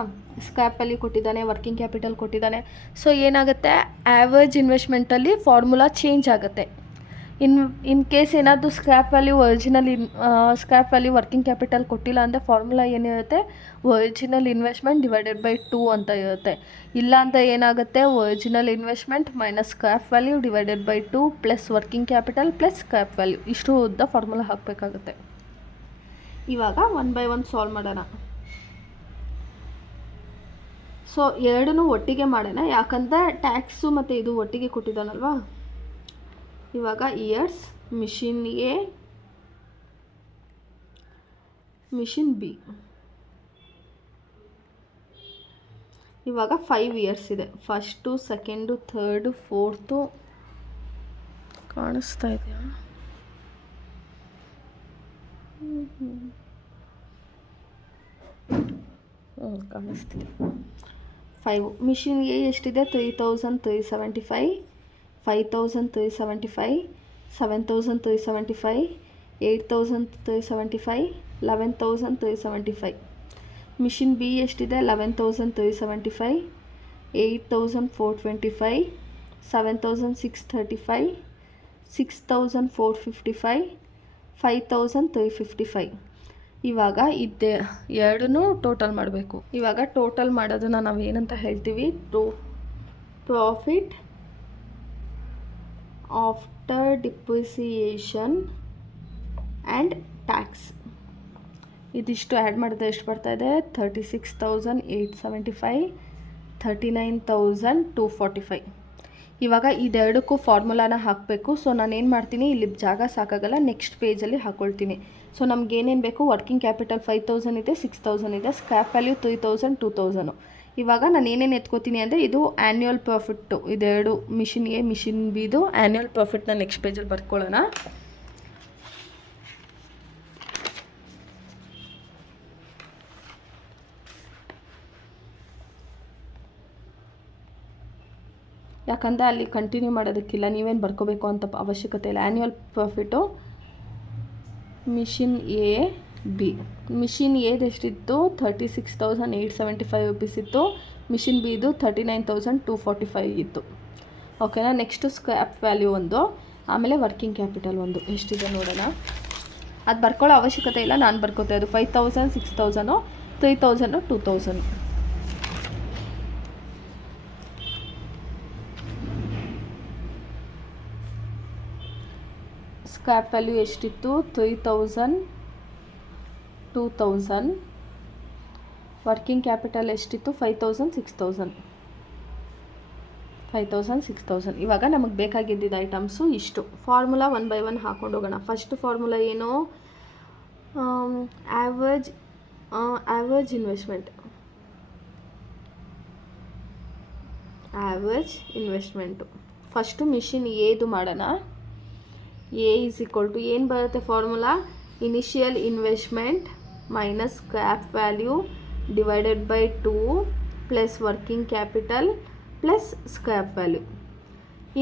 ಸ್ಕ್ರ್ಯಾಪ್ ವ್ಯಾಲ್ಯೂ ಕೊಟ್ಟಿದ್ದಾನೆ, ವರ್ಕಿಂಗ್ ಕ್ಯಾಪಿಟಲ್ ಕೊಟ್ಟಿದ್ದಾನೆ. ಸೊ ಏನಾಗುತ್ತೆ, ಆ್ಯಾವರೇಜ್ ಇನ್ವೆಸ್ಟ್ಮೆಂಟಲ್ಲಿ ಫಾರ್ಮುಲಾ ಚೇಂಜ್ ಆಗುತ್ತೆ. ಇನ್ ಕೇಸ್ ಏನಾದರೂ ಸ್ಕ್ರ್ಯಾಪ್ ವ್ಯಾಲ್ಯೂ ವರ್ಕಿಂಗ್ ಕ್ಯಾಪಿಟಲ್ ಕೊಟ್ಟಿಲ್ಲ ಅಂದರೆ ಫಾರ್ಮುಲಾ ಏನಿರುತ್ತೆ, ಒರಿಜಿನಲ್ ಇನ್ವೆಸ್ಟ್ಮೆಂಟ್ ಡಿವೈಡೆಡ್ ಬೈ 2 ಅಂತ ಇರುತ್ತೆ. ಇಲ್ಲ ಅಂತ ಏನಾಗುತ್ತೆ, original investment minus scrap value divided by 2 plus working capital plus scrap value, ಇಷ್ಟು ಉದ್ದ ಫಾರ್ಮುಲಾ ಹಾಕಬೇಕಾಗುತ್ತೆ. ಇವಾಗ 1 by 1 ಸಾಲ್ವ್ ಮಾಡೋಣ. ಸೊ ಎರಡನ್ನೂ ಒಟ್ಟಿಗೆ ಮಾಡೋಣ, ಯಾಕಂದರೆ ಟ್ಯಾಕ್ಸು ಮತ್ತು ಇದು ಒಟ್ಟಿಗೆ ಕೊಟ್ಟಿದ್ದಾನಲ್ವಾ. ಇವಾಗ years, machine A, machine B. ಇವಾಗ 5 ಇಯರ್ಸ್ ಇದೆ. ಫಸ್ಟು, ಸೆಕೆಂಡು, ಥರ್ಡು, ಫೋರ್ತು ಕಾಣಿಸ್ತಾ ಇದೆಯಾ? ಕಾಣಿಸ್ತಿದೆ. 5. ಮಿಷಿನ್ ಎ ಎಷ್ಟಿದೆ? 3,375, 5,375, 7,375, 8,375, 11,375. ಮಿಷಿನ್ ಬಿ ಎಷ್ಟಿದೆ? 11,375, 8,425, 7,635, 6,455, 5,355. ಇವಾಗ ಇದ್ದೇ ಎರಡನ್ನೂ ಟೋಟಲ್ ಮಾಡಬೇಕು. ಇವಾಗ ಟೋಟಲ್ ಮಾಡೋದನ್ನು ನಾವು ಏನಂತ ಹೇಳ್ತೀವಿ? Profit after depreciation and tax. ಇದಿಷ್ಟು ಆ್ಯಡ್ ಮಾಡಿದ್ರೆ ಎಷ್ಟು ಬರ್ತಾಯಿದೆ? 36,875, 39,245. ಇವಾಗ ಇದೆರಡಕ್ಕೂ ಫಾರ್ಮುಲಾನ ಹಾಕಬೇಕು. ಸೊ ನಾನೇನು ಮಾಡ್ತೀನಿ, ಇಲ್ಲಿ ಜಾಗ ಸಾಕಾಗಲ್ಲ, ನೆಕ್ಸ್ಟ್ ಪೇಜಲ್ಲಿ ಹಾಕ್ಕೊಳ್ತೀನಿ. ಸೊ ನಮಗೇನೇನು ಬೇಕು? ವರ್ಕಿಂಗ್ ಕ್ಯಾಪಿಟಲ್ 5,000 ಇದೆ, 6,000 ಇದೆ, ಸ್ಕ್ರ್ಯಾಪ್ ವ್ಯಾಲ್ಯೂ 3,000, 2,000. ಇವಾಗ ನಾನು ಏನೇನು ಎತ್ಕೋತೀನಿ ಅಂದರೆ, ಇದು ಆ್ಯನ್ಯುವಲ್ ಪ್ರಾಫಿಟ್ಟು, ಇದೆರಡು ಮಿಷಿನ್ ಎ, ಮಿಷಿನ್ ಬಿದು ಆ್ಯನ್ಯುವಲ್ ಪ್ರಾಫಿಟ್ನ ನೆಕ್ಸ್ಟ್ ಪೇಜಲ್ಲಿ ಬರ್ಕೊಳ್ಳೋಣ. ಯಾಕಂದರೆ ಅಲ್ಲಿ ಕಂಟಿನ್ಯೂ ಮಾಡೋದಕ್ಕಿಲ್ಲ, ನೀವೇನು ಬರ್ಕೋಬೇಕು ಅಂತ ಅವಶ್ಯಕತೆ ಇಲ್ಲ. Annual profit machine A B. Machine ಎದು ಎಷ್ಟಿತ್ತು? 36,875 ರುಪೀಸ್ ಇತ್ತು. ಮಿಷಿನ್ ಬಿದು 39,245 ಇತ್ತು. ಓಕೆನಾ. ನೆಕ್ಸ್ಟು ಸ್ಕ್ರ್ಯಾಪ್ ವ್ಯಾಲ್ಯೂ ಒಂದು, ಆಮೇಲೆ ವರ್ಕಿಂಗ್ ಕ್ಯಾಪಿಟಲ್ ಒಂದು ಎಷ್ಟಿದೆ ನೋಡೋಣ. ಅದು ಬರ್ಕೊಳ್ಳೋ ಅವಶ್ಯಕತೆ ಇಲ್ಲ, ನಾನು ಬರ್ಕೋತಾ ಇದ್ದು 5,000, 6,000, 3,000, 2,000. ಸ್ಕ್ರ್ಯಾಪ್ ವ್ಯಾಲ್ಯೂ ಎಷ್ಟಿತ್ತು? 3,000, 2,000. ವರ್ಕಿಂಗ್ ಕ್ಯಾಪಿಟಲ್ ಎಷ್ಟಿತ್ತು? 5,000, 6,000. 5,000, 6,000. ಇವಾಗ ನಮಗೆ ಬೇಕಾಗಿದ್ದಿದ್ದು ಐಟಮ್ಸು ಇಷ್ಟು. ಫಾರ್ಮುಲಾ 1 by 1 ಹಾಕೊಂಡು ಹೋಗೋಣ. ಫಸ್ಟ್ ಫಾರ್ಮುಲಾ ಏನು? Average investment. ಫಸ್ಟು ಮಿಷಿನ್ ಎದು ಮಾಡೋಣ. ಎ ಈಸ್ ಈಕ್ವಲ್ ಟು ಏನು ಬರುತ್ತೆ formula? Initial investment minus scrap value divided by 2 plus working capital plus scrap value.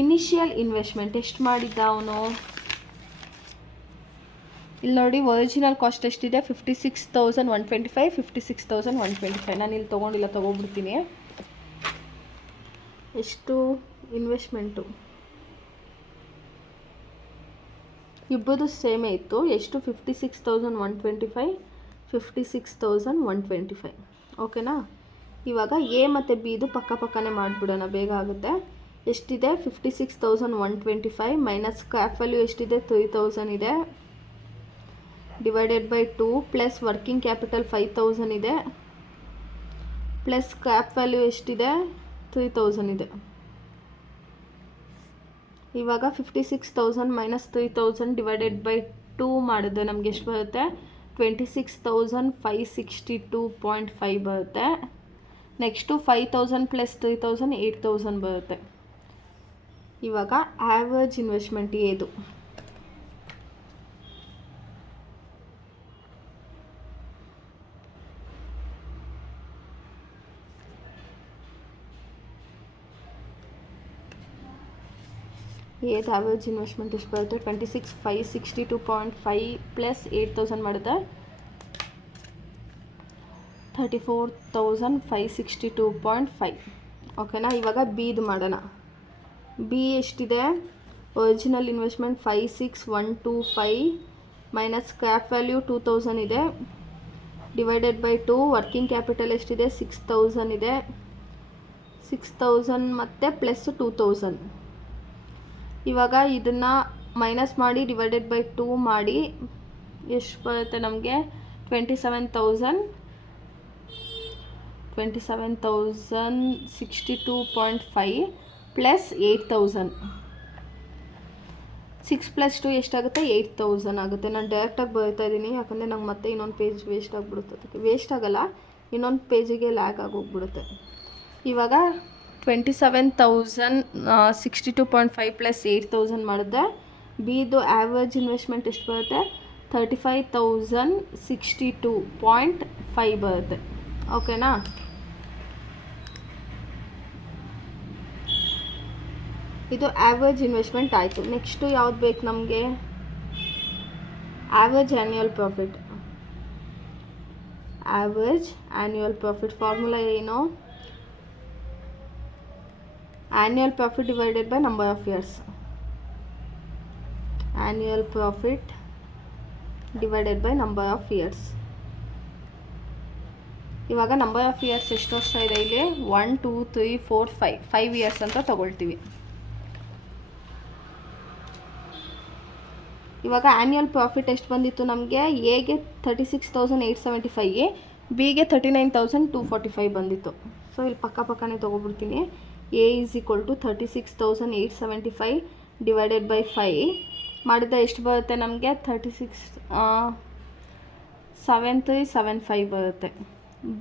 Initial investment ಎಷ್ಟು ಮಾಡಿದ್ದ ಅವನು? ಇಲ್ಲಿ ನೋಡಿ, ಒರಿಜಿನಲ್ ಕಾಸ್ಟ್ ಎಷ್ಟಿದೆ? 56,125, 56,125. ನಾನು ಇಲ್ಲಿ ತೊಗೊಂಡಿಲ್ಲ, ತೊಗೊಬಿಡ್ತೀನಿ. ಎಷ್ಟು ಇನ್ವೆಸ್ಟ್ಮೆಂಟು? ಇಬ್ಬರು ಸೇಮೇ ಇತ್ತು. ಎಷ್ಟು? 56,125, 56,125. ಓಕೆನಾ. ಇವಾಗ ಎ ಮತ್ತು ಬಿದು ಪಕ್ಕನೇ ಮಾಡಿಬಿಡೋಣ, ಬೇಗ ಆಗುತ್ತೆ. ಎಷ್ಟಿದೆ? 56,125 ಮೈನಸ್ ಸ್ಕ್ರ್ಯಾಪ್ ವ್ಯಾಲ್ಯೂ ಎಷ್ಟಿದೆ? 3,000 ಇದೆ, divided by 2 plus working capital 5,000 ಇದೆ, ಪ್ಲಸ್ ಸ್ಕ್ರ್ಯಾಪ್ ವ್ಯಾಲ್ಯೂ ಎಷ್ಟಿದೆ? 3,000 ಇದೆ. ಇವಾಗ 56,000 ಮೈನಸ್ 3,000 ಡಿವೈಡೆಡ್ ಬೈ 2 ಮಾಡಿದ್ರೆ ನಮ್ಗೆ ಎಷ್ಟು ಬರುತ್ತೆ? 26,562.5 ಬರುತ್ತೆ. ನೆಕ್ಸ್ಟು 5,000 ಪ್ಲಸ್ 3,000 8,000 ಬರುತ್ತೆ. ಇವಾಗ ಆ್ಯಾವರೇಜ್ ಇನ್ವೆಸ್ಟ್ಮೆಂಟ್ ಏದು? ಏತ್ ಆ್ಯಾವ್ರೇಜ್ ಇನ್ವೆಸ್ಟ್ಮೆಂಟ್ ಎಷ್ಟು ಬರುತ್ತೆ 26,562.5 ಪ್ಲಸ್ 8,000 ಮಾಡಿದ್ರೆ 34,562.5 ಓಕೆನಾ. ಇವಾಗ ಬಿದು ಮಾಡೋಣ. ಬಿ ಎಷ್ಟಿದೆ? Original investment 56,125 minus scrap value 2,000 ಇದೆ, ಡಿವೈಡೆಡ್ ಬೈ 2. ವರ್ಕಿಂಗ್ ಕ್ಯಾಪಿಟಲ್ ಎಷ್ಟಿದೆ? 6,000 ಇದೆ. 6,000 ಮತ್ತು ಪ್ಲಸ್ 2,000. ಇವಾಗ ಇದನ್ನು ಮೈನಸ್ ಮಾಡಿ ಡಿವೈಡೆಡ್ ಬೈ 2 ಮಾಡಿ ಎಷ್ಟು ಬರುತ್ತೆ ನಮಗೆ? 27,062.5 ಪ್ಲಸ್ 8,000. 6 ಪ್ಲಸ್ 2 ಎಷ್ಟಾಗುತ್ತೆ? 8,000 ಆಗುತ್ತೆ. ನಾನು ಡೈರೆಕ್ಟಾಗಿ ಬರೀತಾ ಇದ್ದೀನಿ, ಯಾಕಂದರೆ ನಂಗೆ ಮತ್ತೆ ಇನ್ನೊಂದು ಪೇಜ್ ವೇಸ್ಟ್ ಆಗಿಬಿಡುತ್ತೆ. ಅದಕ್ಕೆ ವೇಸ್ಟ್ ಆಗಲ್ಲ, ಇನ್ನೊಂದು ಪೇಜಿಗೆ ಲ್ಯಾಗ್ ಆಗೋಗ್ಬಿಡುತ್ತೆ. ಇವಾಗ 27,062.5 ಪ್ಲಸ್ 8,000 ಮಾಡಿದ್ರೆ ಬಿದು ಆ್ಯಾವ್ರೇಜ್ ಇನ್ವೆಸ್ಟ್ಮೆಂಟ್ ಎಷ್ಟು ಬರುತ್ತೆ? 35,062.5 ಬರುತ್ತೆ. ಓಕೆನಾ. ಇದು ಆ್ಯಾವ್ರೇಜ್ ಇನ್ವೆಸ್ಟ್ಮೆಂಟ್ ಆಯಿತು. ನೆಕ್ಸ್ಟು ಯಾವ್ದು ಬೇಕು ನಮಗೆ? Average annual profit. Average annual profit formula ಏನು? Annual profit divided by number of years. Annual profit divided by number of years. ಇವಾಗ ನಂಬರ್ ಆಫ್ ಇಯರ್ಸ್ ಎಷ್ಟು ವರ್ಷ ಇದೆ ಇಲ್ಲಿ? 1 2 3 4 5 ಇಯರ್ಸ್ ಅಂತ ತಗೊಳ್ತೀವಿ. ಇವಾಗ ಆ್ಯನ್ಯುವಲ್ ಪ್ರಾಫಿಟ್ ಎಷ್ಟು ಬಂದಿತ್ತು ನಮಗೆ? ಎಗೆ 36,875, ಬಿಗೆ 39,245 ಬಂದಿತ್ತು. ಸೊ ಇಲ್ಲಿ ಪಕ್ಕನೇ ತೊಗೊಬಿಡ್ತೀನಿ. A is equal to 36,875 divided by 5 ಮಾಡಿದ ಎಷ್ಟು ಬರುತ್ತೆ ನಮಗೆ? 36,7375 ಬರುತ್ತೆ.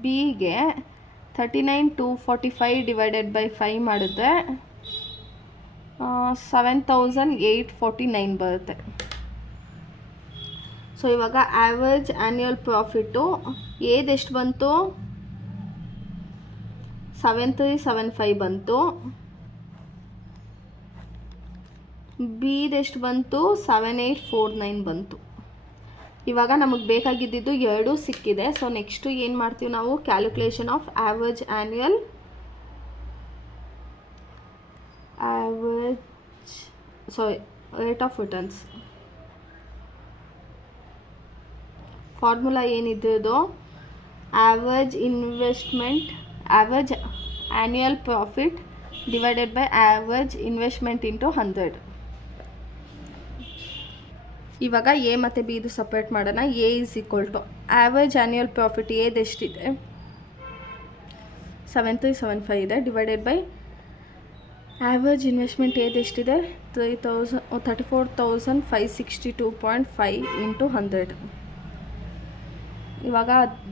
ಬಿಗೆ 39,245 ಡಿವೈಡೆಡ್ ಬೈ 5 ಮಾಡಿದ್ರೆ 7,849 ಬರುತ್ತೆ. ಸೊ ಇವಾಗ ಆ್ಯಾವ್ರೇಜ್ ಆ್ಯನ್ಯುವಲ್ ಪ್ರಾಫಿಟ್ಟು ಏದೆಷ್ಟು ಬಂತು? 7375 ಬಂತು. ಬಿದೆಷ್ಟು ಬಂತು? 7849 ಬಂತು. ಇವಾಗ ನಮಗೆ ಬೇಕಾಗಿದ್ದು ಎರಡು ಸಿಕ್ಕಿದೆ. ಸೊ ನೆಕ್ಸ್ಟು ಏನು ಮಾಡ್ತೀವಿ ನಾವು? Calculation of average annual rate of returns. Formula ಏನಿದ್ದು? Average annual profit divided by average investment into 100. ಇವಾಗ ಎ ಮತ್ತು ಬಿ ಇದು ಸಪ್ರೇಟ್ ಮಾಡೋಣ. A is equal to average annual profit ಏದೆಷ್ಟಿದೆ? 7375 ಇದೆ, ಡಿವೈಡೆಡ್ ಬೈ ಆ್ಯಾವ್ರೇಜ್ ಇನ್ವೆಸ್ಟ್ಮೆಂಟ್ ಏದೆಷ್ಟಿದೆ? 34,562.5 ಇಂಟು 100. ಇವಾಗ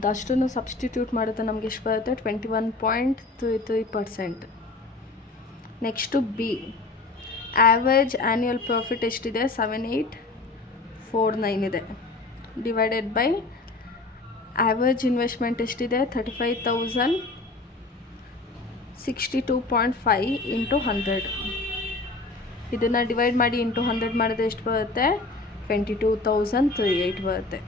ಅದಷ್ಟನ್ನು ಸಬ್ಸ್ಟಿಟ್ಯೂಟ್ ಮಾಡಿದ್ರೆ ನಮಗೆ ಎಷ್ಟು ಬರುತ್ತೆ? 21.33%. Next B average annual profit ಎಷ್ಟಿದೆ? 7849 ಇದೆ, ಡಿವೈಡೆಡ್ ಬೈ ಆ್ಯಾವ್ರೇಜ್ ಇನ್ವೆಸ್ಟ್ಮೆಂಟ್ ಎಷ್ಟಿದೆ? 35,062.5 ಇಂಟು 100. ಇದನ್ನು ಡಿವೈಡ್ ಮಾಡಿ ಇಂಟು 100 ಮಾಡಿದ್ರೆ ಎಷ್ಟು ಬರುತ್ತೆ? 22,038 ಬರುತ್ತೆ.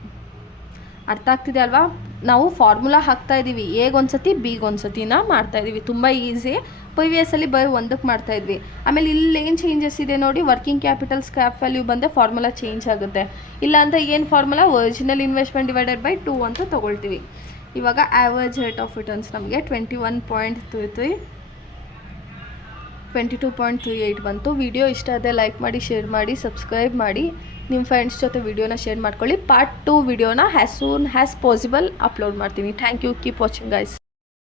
ಅರ್ಥ ಆಗ್ತಿದೆ ಅಲ್ವಾ? ನಾವು ಫಾರ್ಮುಲಾ ಹಾಕ್ತಾಯಿದ್ದೀವಿ, ಎಗೊಂದ್ಸತಿ ಬಿಗೊಂದ್ಸತಿನ ಮಾಡ್ತಾಯಿದ್ದೀವಿ. ತುಂಬ ಈಸಿ. ಪ್ರಿವಿಯಸಲ್ಲಿ ಬರೀ ಒಂದಕ್ಕೆ ಮಾಡ್ತಾಯಿದ್ವಿ. ಆಮೇಲೆ ಇಲ್ಲಿ ಏನು ಚೇಂಜಸ್ ಇದೆ ನೋಡಿ, ವರ್ಕಿಂಗ್ ಕ್ಯಾಪಿಟಲ್ ಸ್ಕ್ರ್ಯಾಪ್ ವ್ಯಾಲ್ಯೂ ಬಂದರೆ ಫಾರ್ಮುಲಾ ಚೇಂಜ್ ಆಗುತ್ತೆ. ಇಲ್ಲ ಅಂದರೆ ಏನು formula? Original investment divided by 2 ಅಂತ ತೊಗೊಳ್ತೀವಿ. ಇವಾಗ ಆ್ಯಾವ್ರೇಜ್ ರೇಟ್ ಆಫ್ ರಿಟರ್ನ್ಸ್ ನಮಗೆ 22.38 ಬಂತು. ವಿಡಿಯೋ ಇಷ್ಟ ಆದರೆ ಲೈಕ್ ಮಾಡಿ, ಶೇರ್ ಮಾಡಿ, ಸಬ್ಸ್ಕ್ರೈಬ್ ಮಾಡಿ. ನಿಮ್ಮ ಫ್ರೆಂಡ್ಸ್ ಜೊತೆ ವಿಡಿಯೋನ ಶೇರ್ ಮಾಡ್ಕೊಳ್ಳಿ. ಪಾರ್ಟ್ 2 ವಿಡಿಯೋನ as soon as possible upload ಮಾಡ್ತೀನಿ. Thank you. Keep watching guys.